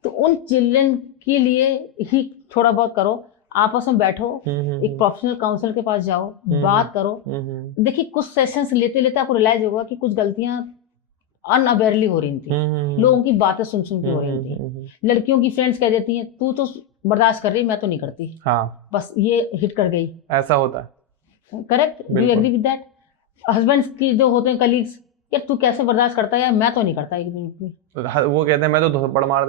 तो उन चिल्ड्रन के लिए ही थोड़ा बहुत करो, आपस में बैठो, एक प्रोफेशनल काउंसलर के पास जाओ, बात करो। देखिए कुछ सेशंस लेते लेते आपको रियलाइज होगा कि कुछ गलतियां अनअवेयरली हो रही थी, लोगों की बातें सुन के हो रही थी। लड़कियों की फ्रेंड्स कह देती हैं तू तो बर्दाश्त कर रही, मैं तो नहीं करती, हाँ बस ये हिट कर गई, ऐसा होता है। Correct, do you agree with that? Husbands की जो होते हैं कलीग्स, यार तू कैसे बर्दाश्त करता है, यार मैं तो नहीं करता एक दिन भी, वो कहते हैं मैं तो 2 थप्पड़ मार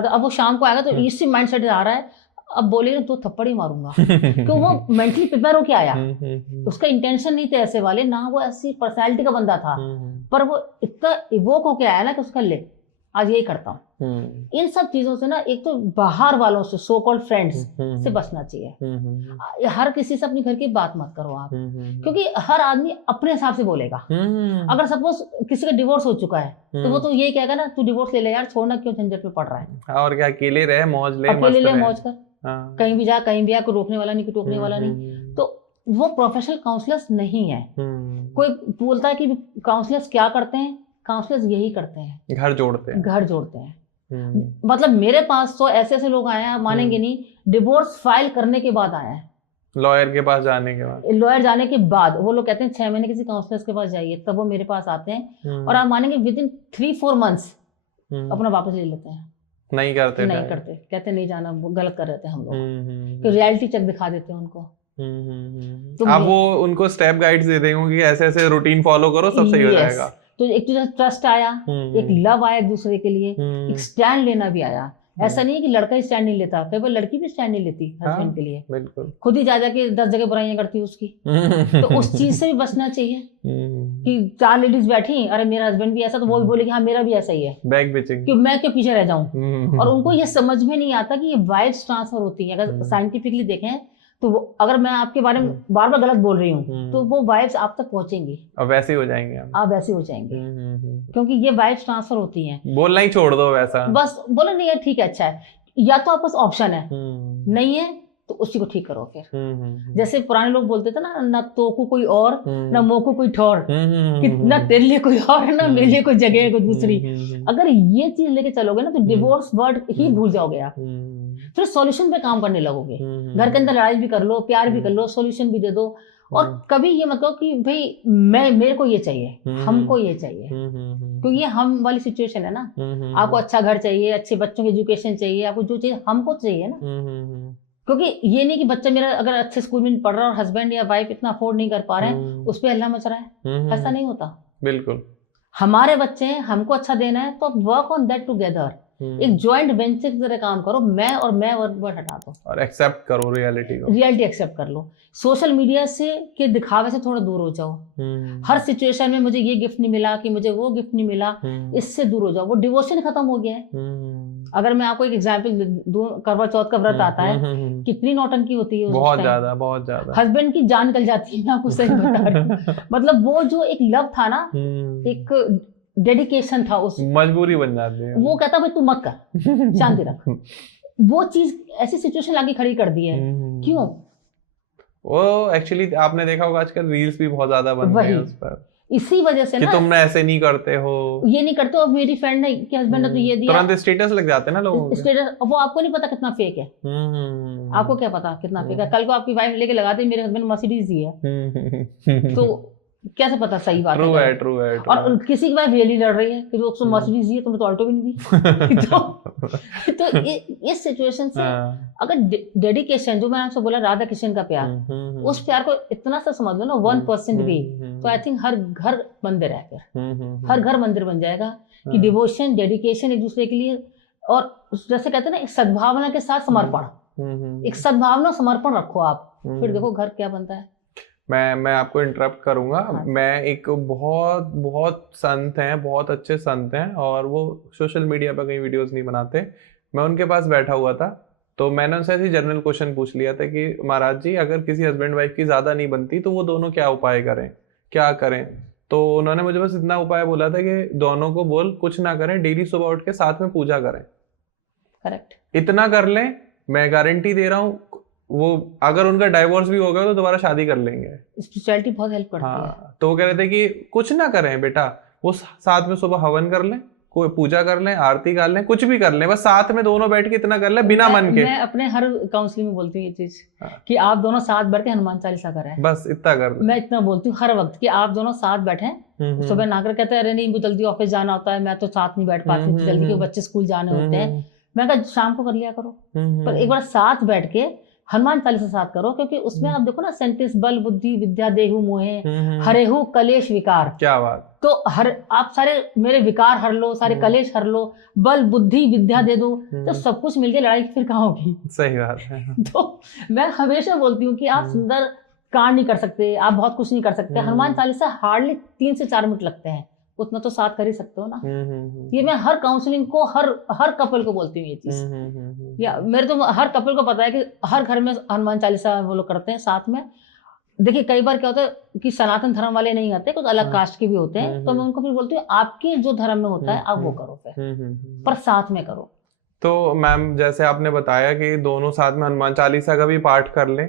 देता। अब वो शाम को आएगा तो इसी माइंडसेट आ रहा है, अब बोलेगा तो थप्पड़ ही मारूंगा क्यों, वो मेंटली प्रिपेयर होके आया, उसका इंटेंशन नहीं थे ऐसे वाले, ना वो ऐसी पर्सनैलिटी का बंदा था, पर वो इतना इवोक होके आया ना कि उसका ले आज यही करता हूँ। इन सब चीजों से ना, एक तो बाहर वालों से, सो कॉल्ड फ्रेंड्स से बचना चाहिए। हर किसी से अपनी घर की बात मत करो आप, क्योंकि हर आदमी अपने हिसाब से बोलेगा। अगर सपोज किसी का डिवोर्स हो चुका है तो वो तो ये कहेगा ना तू डिवोर्स ले ले यार, छोड़ना क्यों झंझट में पड़ रहा है, और क्या अकेले रहे मौज ले, अकेले ले मौज कर, कहीं भी जा कहीं भी आ, कोई रोकने वाला नहीं, कोई टोकने वाला नहीं। तो वो प्रोफेशनल काउंसलर्स नहीं है। कोई बोलता है कि काउंसलर्स क्या करते हैं, काउंसलर्स यही करते हैं, घर जोड़ते हैं। मतलब मेरे पास तो ऐसे लोग आए हैं, आप मानेंगे नहीं, डिवोर्स फाइल करने के बाद आए हैं, लॉयर के पास जाने के बाद वो लोग कहते हैं 6 महीने किसी काउंसलर के पास जाइए, तब वो मेरे पास आते हैं, और आप मानेंगे विद इन 3-4 मंथ्स अपना वापस ले लेते हैं। नहीं करते, कहते नहीं जाना, गलत कर रहे थे हम लोग, तो रियलिटी चेक दिखा देते हैं उनको। तो आप वो उनको स्टेप गाइड्स दे देंगे कि ऐसे ऐसे रूटीन फॉलो करो, सब सही हो जाएगा। तो एक तो ट्रस्ट आया, एक लव आया एक दूसरे के लिए, एक स्टैंड लेना भी आया। ऐसा नहीं है कि लड़का ही स्टैंड नहीं लेता, कई बार लड़की भी स्टैंड नहीं लेती हस्बैंड के लिए, बिल्कुल खुद ही जा के 10 जगह बुराइयां करती है उसकी। तो उस चीज से भी बचना चाहिए कि 4 लेडीज बैठी, अरे मेरा हस्बैंड भी ऐसा, तो वो भी बोले कि हाँ मेरा भी ऐसा ही है, बैग बेचेंगे कि मैं क्यों पीछे रह जाऊं। और उनको ये समझ में नहीं आता कि ये वाइब्स ट्रांसफर होती है। अगर साइंटिफिकली देखें तो अगर मैं आपके बारे में बार बार गलत बोल रही हूँ तो वो वाइब्स आप तक पहुंचेंगी, और वैसे ही हो जाएंगे आप वैसे हो जाएंगे, क्योंकि ये वाइब्स ट्रांसफर होती हैं। बोलना ही छोड़ दो, वैसा बस बोलो नहीं है ठीक है अच्छा है, या तो आपके पास ऑप्शन है, नहीं है तो उसी को ठीक करो फिर। जैसे पुराने लोग बोलते थे ना तो को कोई और, ना मो को कोई ठौर, कि ना तेरे लिए कोई और है, ना मेरे लिए कोई जगह है कोई दूसरी। अगर ये चीज लेके चलोगे ना तो डिवोर्स वर्ड ही भूल जाओगे आप, फिर सॉल्यूशन पे काम करने लगोगे। घर के अंदर लड़ाई भी कर लो, प्यार भी कर लो, सॉल्यूशन भी दे दो, और कभी ये मत कहो कि भाई मेरे को ये चाहिए, हमको ये चाहिए, क्योंकि ये हम वाली सिचुएशन है ना। आपको अच्छा घर चाहिए, अच्छे बच्चों की एजुकेशन चाहिए, आपको जो चाहिए हमको चाहिए ना, क्योंकि ये नहीं कि बच्चा मेरा अगर अच्छे स्कूल में पढ़ रहा है और हस्बैंड या वाइफ इतना अफोर्ड नहीं कर पा रहे हैं, उस पर हल्ला मच रहा है, ऐसा नहीं होता। बिल्कुल, हमारे बच्चे हैं, हमको अच्छा देना है, तो वर्क ऑन दैट टुगेदर। एक जॉइंट वेंचर की तरह काम करो, मैं वर्ड हटा दो और एक्सेप्ट करो रियलिटी को, रियलिटी एक्सेप्ट कर लो। सोशल मीडिया से के दिखावे से थोड़ा दूर हो जाओ। हर सिचुएशन में मुझे ये गिफ्ट नहीं मिला कि मुझे वो गिफ्ट नहीं मिला, इससे दूर हो जाओ। वो डिवोशन खत्म हो गया है। अगर मैं आपको एक एग्जांपल दूं, करवा चौथ का व्रत आता है, कितनी नौटंकी होती है, बहुत ज्यादा हस्बैंड की जान निकल जाती है, मैं आपको सही बता रही हूँ। मतलब वो जो एक लव था ना, एक डेडिकेशन था, उस मजबूरी बन जाती है। वो कहता भाई तू मत कर, शांति रख। वो चीज ऐसी सिचुएशन लाके खड़ी कर दी है। क्यों? वो एक्चुअली आपने देखा होगा आजकल रील्स भी बहुत ज्यादा बन रहे हैं उस पर, इसी वजह से कि ना, तुम ऐसे नहीं करते हो, ये नहीं करते हो, मेरी फ्रेंड ने कि हस्बैंड ने तो ये दिया, तुरंत स्टेटस लग जाते हैं ना लोगों के। स्टेटस, वो आपको नहीं पता कितना फेक है। आपको क्या पता कितना फेक है? कल को आपकी वाइफ लेके लगा दे मेरे हस्बैंड मर्सिडीज ही है, तो कैसे पता सही बात है? ट्रू है। और किसी की वाइफ रियली लड़ रही है कि उसको मर्सिडीज है, तुमने तो ऑल्टो भी नहीं दी। तो इस सिचुएशन से अगर डेडिकेशन, जो मैंने आपसे बोला राधा कृष्ण का प्यार, उस प्यार को इतना सा समझ लो ना 1% भी, तो आई थिंक हर घर मंदिर है, फिर हर घर मंदिर बन जाएगा कि डिवोशन, डेडिकेशन एक दूसरे के लिए, और जैसे कहते हैं ना, एक सद्भावना के साथ समर्पण, एक सद्भावना समर्पण रखो आप, फिर देखो घर क्या बनता है। मैं आपको इंटरप्ट करूंगा। मैं एक बहुत संत हैं, बहुत अच्छे संत हैं, और वो सोशल मीडिया पर कहीं वीडियोस नहीं बनाते। मैं उनके पास बैठा हुआ था, तो मैंने उनसे ऐसे जनरल क्वेश्चन पूछ लिया था कि महाराज जी, अगर किसी हस्बैंड वाइफ की ज्यादा नहीं बनती तो वो दोनों क्या उपाय करें, क्या करें? तो उन्होंने मुझे बस इतना उपाय बोला था कि दोनों को बोल कुछ ना करें, डेली सुबह उठ के साथ में पूजा करें। करेक्ट, इतना कर लें, मैं गारंटी दे रहा हूँ, वो अगर उनका डाइवोर्स भी हो गया तो दोबारा शादी कर लेंगे। स्पिरिचुअलिटी बहुत हेल्प करती है। तो वो कह रहे थे कि कुछ ना करें बेटा, वो साथ में सुबह हवन कर लें, कोई पूजा कर लें, आरती कर लें, कुछ भी कर लें, बस साथ में दोनों बैठ के इतना कर लें बिना मन के। मैं अपने हर काउंसलिंग में बोलती हूँ ये चीज कि आप दोनों साथ बैठ के हनुमान चालीसा करें, बस इतना कर। मैं इतना बोलती हूँ हर वक्त कि आप दोनों साथ बैठे। सुबह नाकर कहते हैं अरे नहीं मुझे जल्दी ऑफिस जाना होता है, मैं तो साथ नहीं बैठ पाती जल्दी, क्योंकि बच्चे स्कूल जाने होते हैं। मैं कहा शाम को कर लिया करो, पर एक बार साथ बैठ के हनुमान चालीसा साथ करो, क्योंकि उसमें आप देखो ना सेंटेंस, बल बुद्धि विद्या देहु मोहे हरेहु कलेश विकार। क्या बात! तो आप सारे मेरे विकार हर लो, सारे कलेश हर लो, बल बुद्धि विद्या दे दो, तो सब कुछ मिलके लड़ाई फिर कहाँ होगी? सही बात है। तो मैं हमेशा बोलती हूँ कि आप सुंदर कांड नहीं कर सकते, आप बहुत कुछ नहीं कर सकते, हनुमान चालीसा हार्डली 3 से 4 मिनट लगते हैं, उतना तो साथ कर ही सकते हो ना। ये मैं हर काउंसलिंग को, हर कपल को बोलती हूँ ये चीज। या मेरे तो हर कपल को पता है कि हर घर में हनुमान चालीसा वो लोग करते हैं साथ में। देखिए कई बार क्या होता है कि सनातन धर्म वाले नहीं आते, कुछ अलग कास्ट के भी होते हैं, तो मैं उनको फिर बोलती हूँ आपके जो धर्म में होता है आप वो करो फिर, पर साथ में करो। तो मैम जैसे आपने बताया कि दोनों साथ में हनुमान चालीसा का भी पाठ कर लें,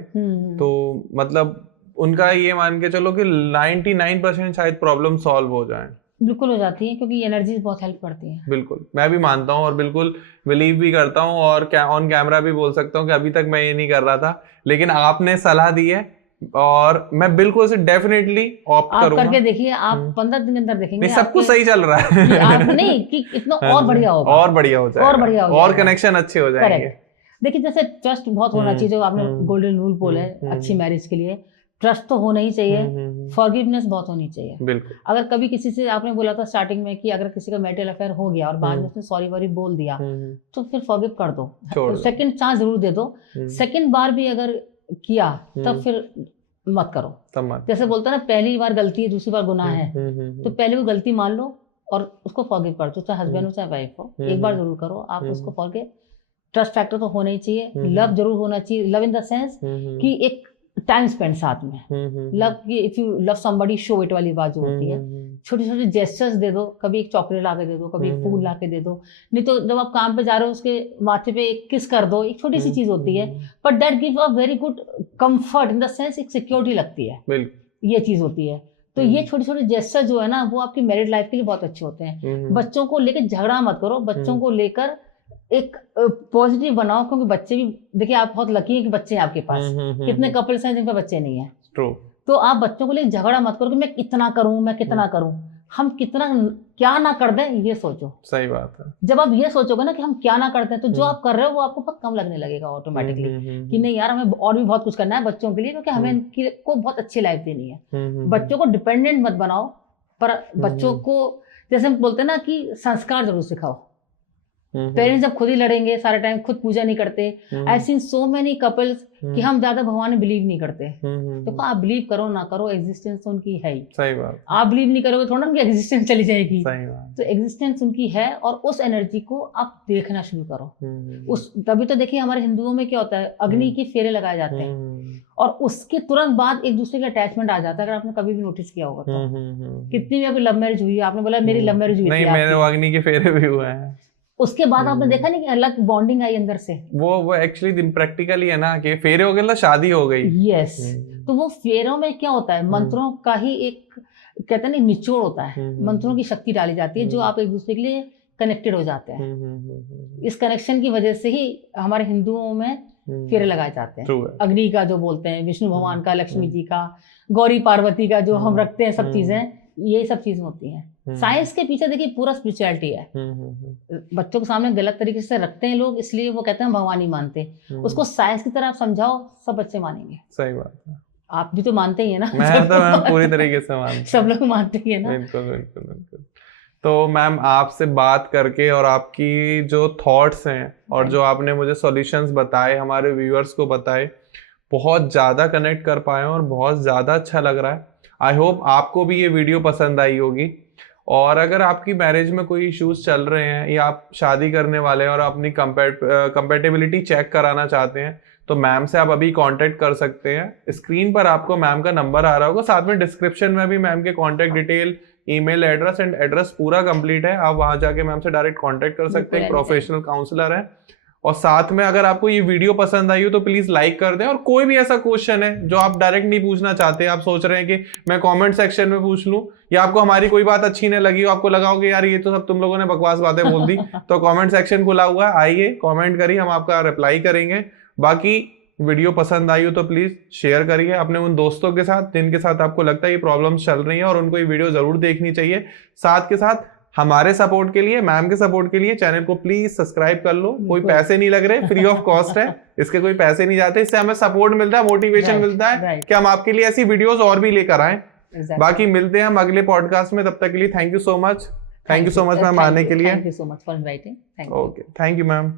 तो मतलब उनका ये मान के चलो कि 99% शायद प्रॉब्लम सॉल्व हो जाए। बिल्कुल हो जाती है, क्योंकि एनर्जी बहुत हेल्प करती है। बिल्कुल, मैं भी मानता हूँ और बिल्कुल बिलीव भी करता हूँ, और ऑन कैमरा भी बोल सकता हूँ कि अभी तक मैं ये नहीं कर रहा था, लेकिन आपने सलाह दी है और मैं बिल्कुल से डेफिनेटली ऑप्ट करूंगा। करके देखिए, आप 15 दिन के अंदर देखेंगे सब कुछ सही चल रहा है। नहीं कि इतना और बढ़िया होगा, और बढ़िया हो जाएगा, और बढ़िया हो जाएगा, और कनेक्शन अच्छे हो जाएंगे। देखिए जैसे ट्रस्ट बहुत होना चाहिए, जो आपने गोल्डन रूल बोला है अच्छी मैरिज के लिए, ट्रस्ट तो होना ही चाहिए, फॉरगिवनेस बहुत होनी चाहिए। बिल्कुल। अगर कभी किसी से, आपने बोला था स्टार्टिंग में कि अगर किसी का मैरिटल अफेयर हो गया और बाद में उसने सॉरी वॉरी बोल दिया, तो फिर फॉरगिव कर दो, सेकंड चांस जरूर दे दो। सेकंड बार भी अगर किया तब फिर मत करो। जैसे बोलते हैं ना, पहली बार गलती है दूसरी बार गुनाह है, तो पहले वो गलती मान लो और उसको फॉरगिव कर दो, चाहे हस्बैंड हो चाहे वाइफ हो, एक बार जरूर करो आप उसको फॉरगिव। ट्रस्ट फैक्टर तो होना ही चाहिए, लव जरूर होना चाहिए, लव इन द सेंस कि एक टाइम स्पेंड साथ में। लव की, if you love somebody show it वाली बात जो होती है, छोटे छोटे जेस्चर्स दे दो, कभी एक चॉकलेट ला के दे दो, कभी एक फूल ला के दे दो, नहीं तो जब आप काम पे जा रहे हो उसके माथे पे एक किस कर दो, एक छोटी सी चीज होती है, but that give a very good comfort in the sense, एक सिक्योरिटी लगती है, ये चीज होती है। तो ये छोटे छोटे जेस्चर जो है ना, वो आपकी मैरिड लाइफ के लिए बहुत अच्छे होते हैं। बच्चों को लेकर झगड़ा मत करो, बच्चों को लेकर एक पॉजिटिव बनाओ, क्योंकि बच्चे भी, देखिए आप बहुत लकी हैं कि बच्चे हैं आपके पास, कितने कपल्स हैं जिनके बच्चे नहीं है। तो आप बच्चों को लेकर झगड़ा मत करो कि मैं कितना करूं, मैं कितना करूं, हम कितना क्या ना कर दें ये सोचो। सही बात है। जब आप ये सोचोगे ना कि हम क्या ना करते हैं, तो जो आप कर रहे हो वो आपको बहुत कम लगने लगेगा ऑटोमेटिकली, कि नहीं यार हमें और भी बहुत कुछ करना है बच्चों के लिए, क्योंकि हमें इनकी को बहुत अच्छी लाइफ देनी है। बच्चों को डिपेंडेंट मत बनाओ, पर बच्चों को जैसे हम बोलते हैं ना कि संस्कार जरूर सिखाओ। पेरेंट्स जब खुद ही लड़ेंगे सारा टाइम, खुद पूजा नहीं करते। I seen so many couples कि हम ज्यादा भगवान में बिलीव नहीं करते। देखो आप बिलीव करो ना करो, एग्जिस्टेंस उनकी है ही। सही बात। आप बिलीव नहीं करोगे थोड़ा उनकी एग्जिस्टेंस चली जाएगी। सही बात। तो एग्जिस्टेंस उनकी है और उस एनर्जी को आप देखना शुरू करो। उस तभी तो देखिए हमारे हिंदुओं में क्या होता है, अग्नि के फेरे लगाए जाते हैं और उसके तुरंत बाद एक दूसरे का अटैचमेंट आ जाता है। अगर आपने कभी भी नोटिस किया होगा तो कितनी भी आपकी लव मैरिज हुई, आपने बोला मेरी लव मैरिज हुई नहीं, मेरे अग्नि के फेरे भी हुए हैं। उसके बाद आपने देखा नहीं कि अलग बॉन्डिंग आई अंदर से। वो एक्चुअली प्रैक्टिकली है ना कि फेरे हो गए तो शादी हो गई। यस। तो वो फेरों में क्या होता है, मंत्रों का ही एक कहते हैं ना निचोड़ होता है। मंत्रों की शक्ति डाली जाती है जो आप एक दूसरे के लिए कनेक्टेड हो जाते हैं। इस कनेक्शन की वजह से ही हमारे हिंदुओं में फेरे लगाए जाते हैं। अग्नि का जो बोलते हैं, विष्णु भगवान का, लक्ष्मी जी का, गौरी पार्वती का जो हम रखते हैं, सब चीजें ये सब चीजें होती हैं। साइंस के पीछे देखिए पूरा स्पिरिचुअलिटी है। बच्चों के सामने गलत तरीके से रखते हैं लोग, इसलिए वो कहते हैं भगवान ही मानते। उसको साइंस की तरह आप समझाओ, सब बच्चे मानेंगे। सही बात है। आप भी तो मानते ही है ना? मैं पूरी तरीके से मानता हूं। सब लोग मानते ही है ना? बिल्कुल बिल्कुल बिल्कुल। तो मैम आपसे बात करके और आपकी जो थॉट्स हैं और जो आपने मुझे सॉल्यूशंस बताए, हमारे व्यूअर्स को बताए, बहुत ज़्यादा कनेक्ट कर पाए और बहुत ज़्यादा अच्छा लग रहा है। आई होप आपको भी ये वीडियो पसंद आई होगी। और अगर आपकी मैरिज में कोई इश्यूज चल रहे हैं या आप शादी करने वाले हैं और अपनी कंपेटेबिलिटी चेक कराना चाहते हैं तो मैम से आप अभी कांटेक्ट कर सकते हैं। स्क्रीन पर आपको मैम का नंबर आ रहा होगा, साथ में डिस्क्रिप्शन में भी मैम के contact detail, email address and address पूरा कंप्लीट है। आप वहां जाके मैम से डायरेक्ट कांटेक्ट कर सकते हैं। प्रोफेशनल काउंसलर है। और साथ में अगर आपको ये वीडियो पसंद आई हो तो प्लीज लाइक कर दें। और कोई भी ऐसा क्वेश्चन है जो आप डायरेक्ट नहीं पूछना चाहते, आप सोच रहे हैं कि मैं कमेंट सेक्शन में पूछ लूं, या आपको हमारी कोई बात अच्छी नहीं लगी हो, आपको लगा हो कि यार ये तो सब तुम लोगों ने बकवास बातें बोल दी, तो कमेंट सेक्शन खुला हुआ है, आइए कमेंट करिए, हम आपका रिप्लाई करेंगे। बाकी वीडियो पसंद आई हो तो प्लीज शेयर करिए अपने उन दोस्तों के साथ जिनके साथ आपको लगता है ये प्रॉब्लम्स चल रही हैं और उनको ये वीडियो जरूर देखनी चाहिए। साथ के साथ हमारे सपोर्ट के लिए, मैम के सपोर्ट के लिए चैनल को प्लीज सब्सक्राइब कर लो। कोई पैसे नहीं लग रहे, फ्री ऑफ कॉस्ट है, इसके कोई पैसे नहीं जाते। इससे हमें सपोर्ट मिलता है, मोटिवेशन मिलता है कि हम आपके लिए ऐसी वीडियोस और भी लेकर आए। बाकी मिलते हैं हम अगले पॉडकास्ट में, तब तक के लिए thank you so much. Thank you so much ma'am आने के लिए। Thank you so much for inviting. Okay, thank you ma'am.